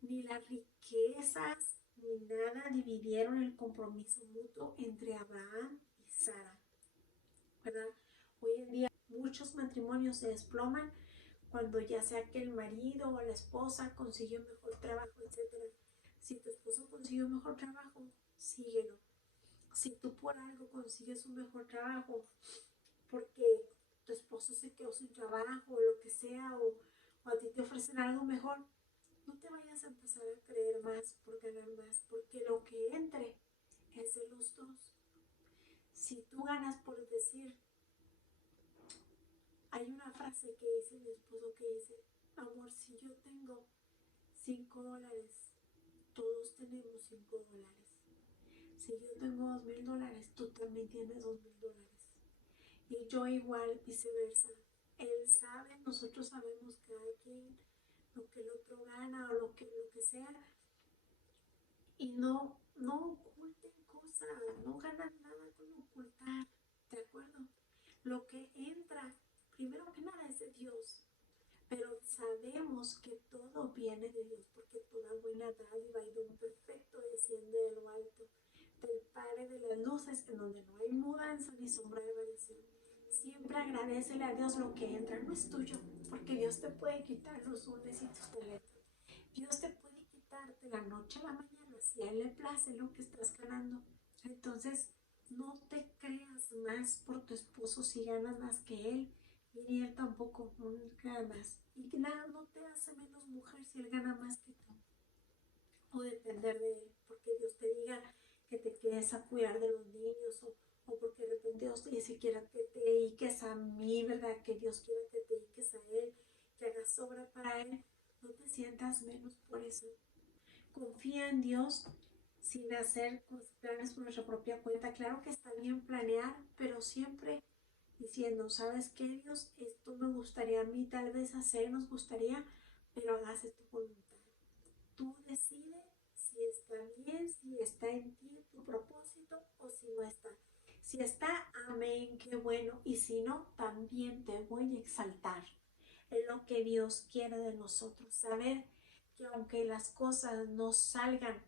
Ni las riquezas ni nada dividieron el compromiso mutuo entre Abraham y Sara, ¿verdad? Hoy en día muchos matrimonios se desploman cuando ya sea que el marido o la esposa consiguió mejor trabajo, etc. Si tu esposo consiguió mejor trabajo, síguelo. Si tú por algo consigues un mejor trabajo, porque tu esposo se quedó sin trabajo o lo que sea, o a ti te ofrecen algo mejor, no te vayas a empezar a creer más por ganar más, porque lo que entre es de los dos. Si tú ganas por decir, hay una frase que dice mi esposo que dice, amor, si yo tengo $5, todos tenemos $5. Si yo tengo $2,000, tú también tienes $2,000. Y yo igual, viceversa. Él sabe, nosotros sabemos cada quien lo que el otro gana o lo que sea. Y no oculten cosas, no ganan nada con ocultar, ¿de acuerdo? Lo que entra, primero que nada, es de Dios. Pero sabemos que todo viene de Dios, porque toda buena dádiva y don perfecto desciende de lo alto, del Padre de las luces, en donde no hay mudanza ni sombra de variación. Siempre agradecele a Dios lo que entra, no es tuyo, porque Dios te puede quitar los dones y tus talentos. Dios te puede quitar de la noche a la mañana, si a Él le place lo que estás ganando. Entonces, no te creas más por tu esposo si ganas más que Él, y Él tampoco gana más. Y nada, no te hace menos mujer si Él gana más que tú. O depender de Él, porque Dios te diga que te quedes a cuidar de los niños, o porque de repente Dios te dice quiera que te dediques a mí, ¿verdad? Que Dios quiera que te dediques a Él, que hagas sobra para Él, no te sientas menos por eso. Confía en Dios sin hacer planes por nuestra propia cuenta. Claro que está bien planear, pero siempre diciendo, ¿sabes qué, Dios? Esto me gustaría a mí tal vez hacer, nos gustaría, pero hágase tu voluntad. Tú decides si está bien, si está en ti tu propósito o si no está. Si está, amén, qué bueno. Y si no, también te voy a exaltar. Es lo que Dios quiere de nosotros. Saber que aunque las cosas no salgan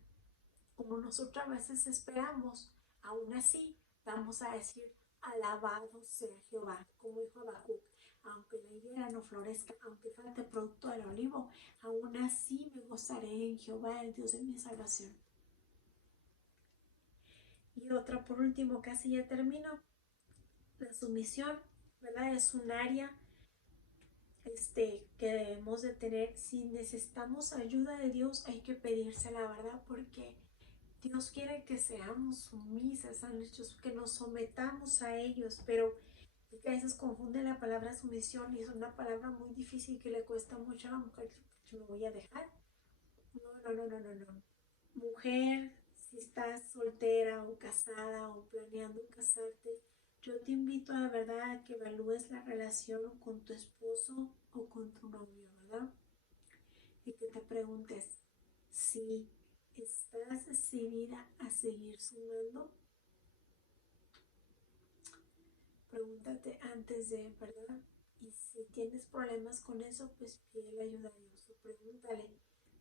como nosotros a veces esperamos, aún así vamos a decir, alabado sea Jehová, como dijo Habacuc. Aunque la higuera no florezca, aunque falte producto del olivo, aún así me gozaré en Jehová, el Dios de mi salvación. Y otra, por último, casi ya termino. La sumisión, ¿verdad? Es un área que debemos de tener. Si necesitamos ayuda de Dios, hay que pedírsela, ¿verdad? Porque Dios quiere que seamos sumisas a nuestros, que nos sometamos a ellos, pero a veces confunde la palabra sumisión y es una palabra muy difícil que le cuesta mucho a la mujer. Yo me voy a dejar. No. Mujer, si estás soltera o casada o planeando casarte, yo te invito a verdad a que evalúes la relación con tu esposo o con tu novio, ¿verdad? Y que te preguntes si estás decidida a seguir sumando. Pregúntate antes de, ¿verdad? Y si tienes problemas con eso, pues pídele ayuda a Dios o pregúntale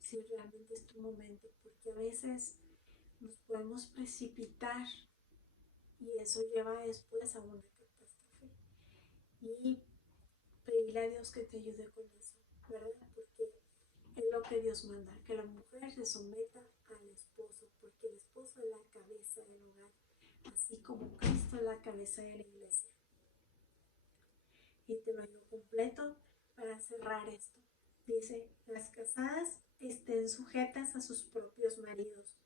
si realmente es tu momento, porque a veces nos podemos precipitar y eso lleva después a una catástrofe. Y pedirle a Dios que te ayude con eso, ¿verdad? Porque es lo que Dios manda, que la mujer se someta al esposo, porque el esposo es la cabeza del hogar, así como Cristo es la cabeza de la iglesia. Y te lo digo completo para cerrar esto. Dice, las casadas estén sujetas a sus propios maridos,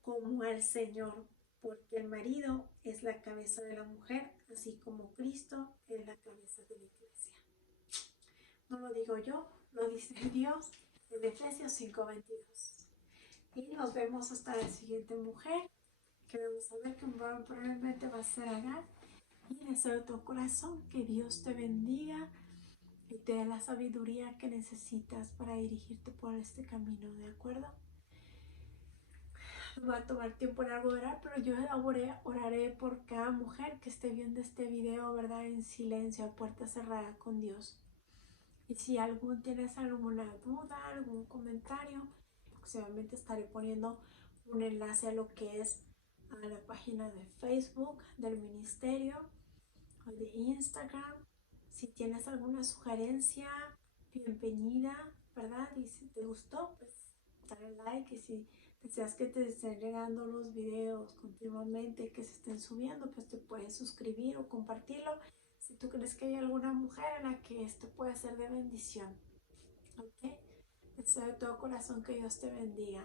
como al Señor, porque el marido es la cabeza de la mujer, así como Cristo es la cabeza de la iglesia. No lo digo yo, lo dice Dios en Efesios 5:22. Y nos vemos hasta la siguiente mujer, que vamos a ver que probablemente va a ser Agar. Y deseo de tu corazón que Dios te bendiga y te dé la sabiduría que necesitas para dirigirte por este camino, ¿de acuerdo? No va a tomar tiempo largo de orar, pero yo oraré por cada mujer que esté viendo este video, ¿verdad? En silencio, a puerta cerrada con Dios. Y si tienes alguna duda, algún comentario, próximamente estaré poniendo un enlace a lo que es a la página de Facebook del ministerio o de Instagram. Si tienes alguna sugerencia, bienvenida, ¿verdad? Y si te gustó, pues dale like. Y si deseas que te estén llegando los videos continuamente, que se estén subiendo, pues te puedes suscribir o compartirlo. Si tú crees que hay alguna mujer en la que esto puede ser de bendición, ¿ok? Deseo de todo corazón que Dios te bendiga.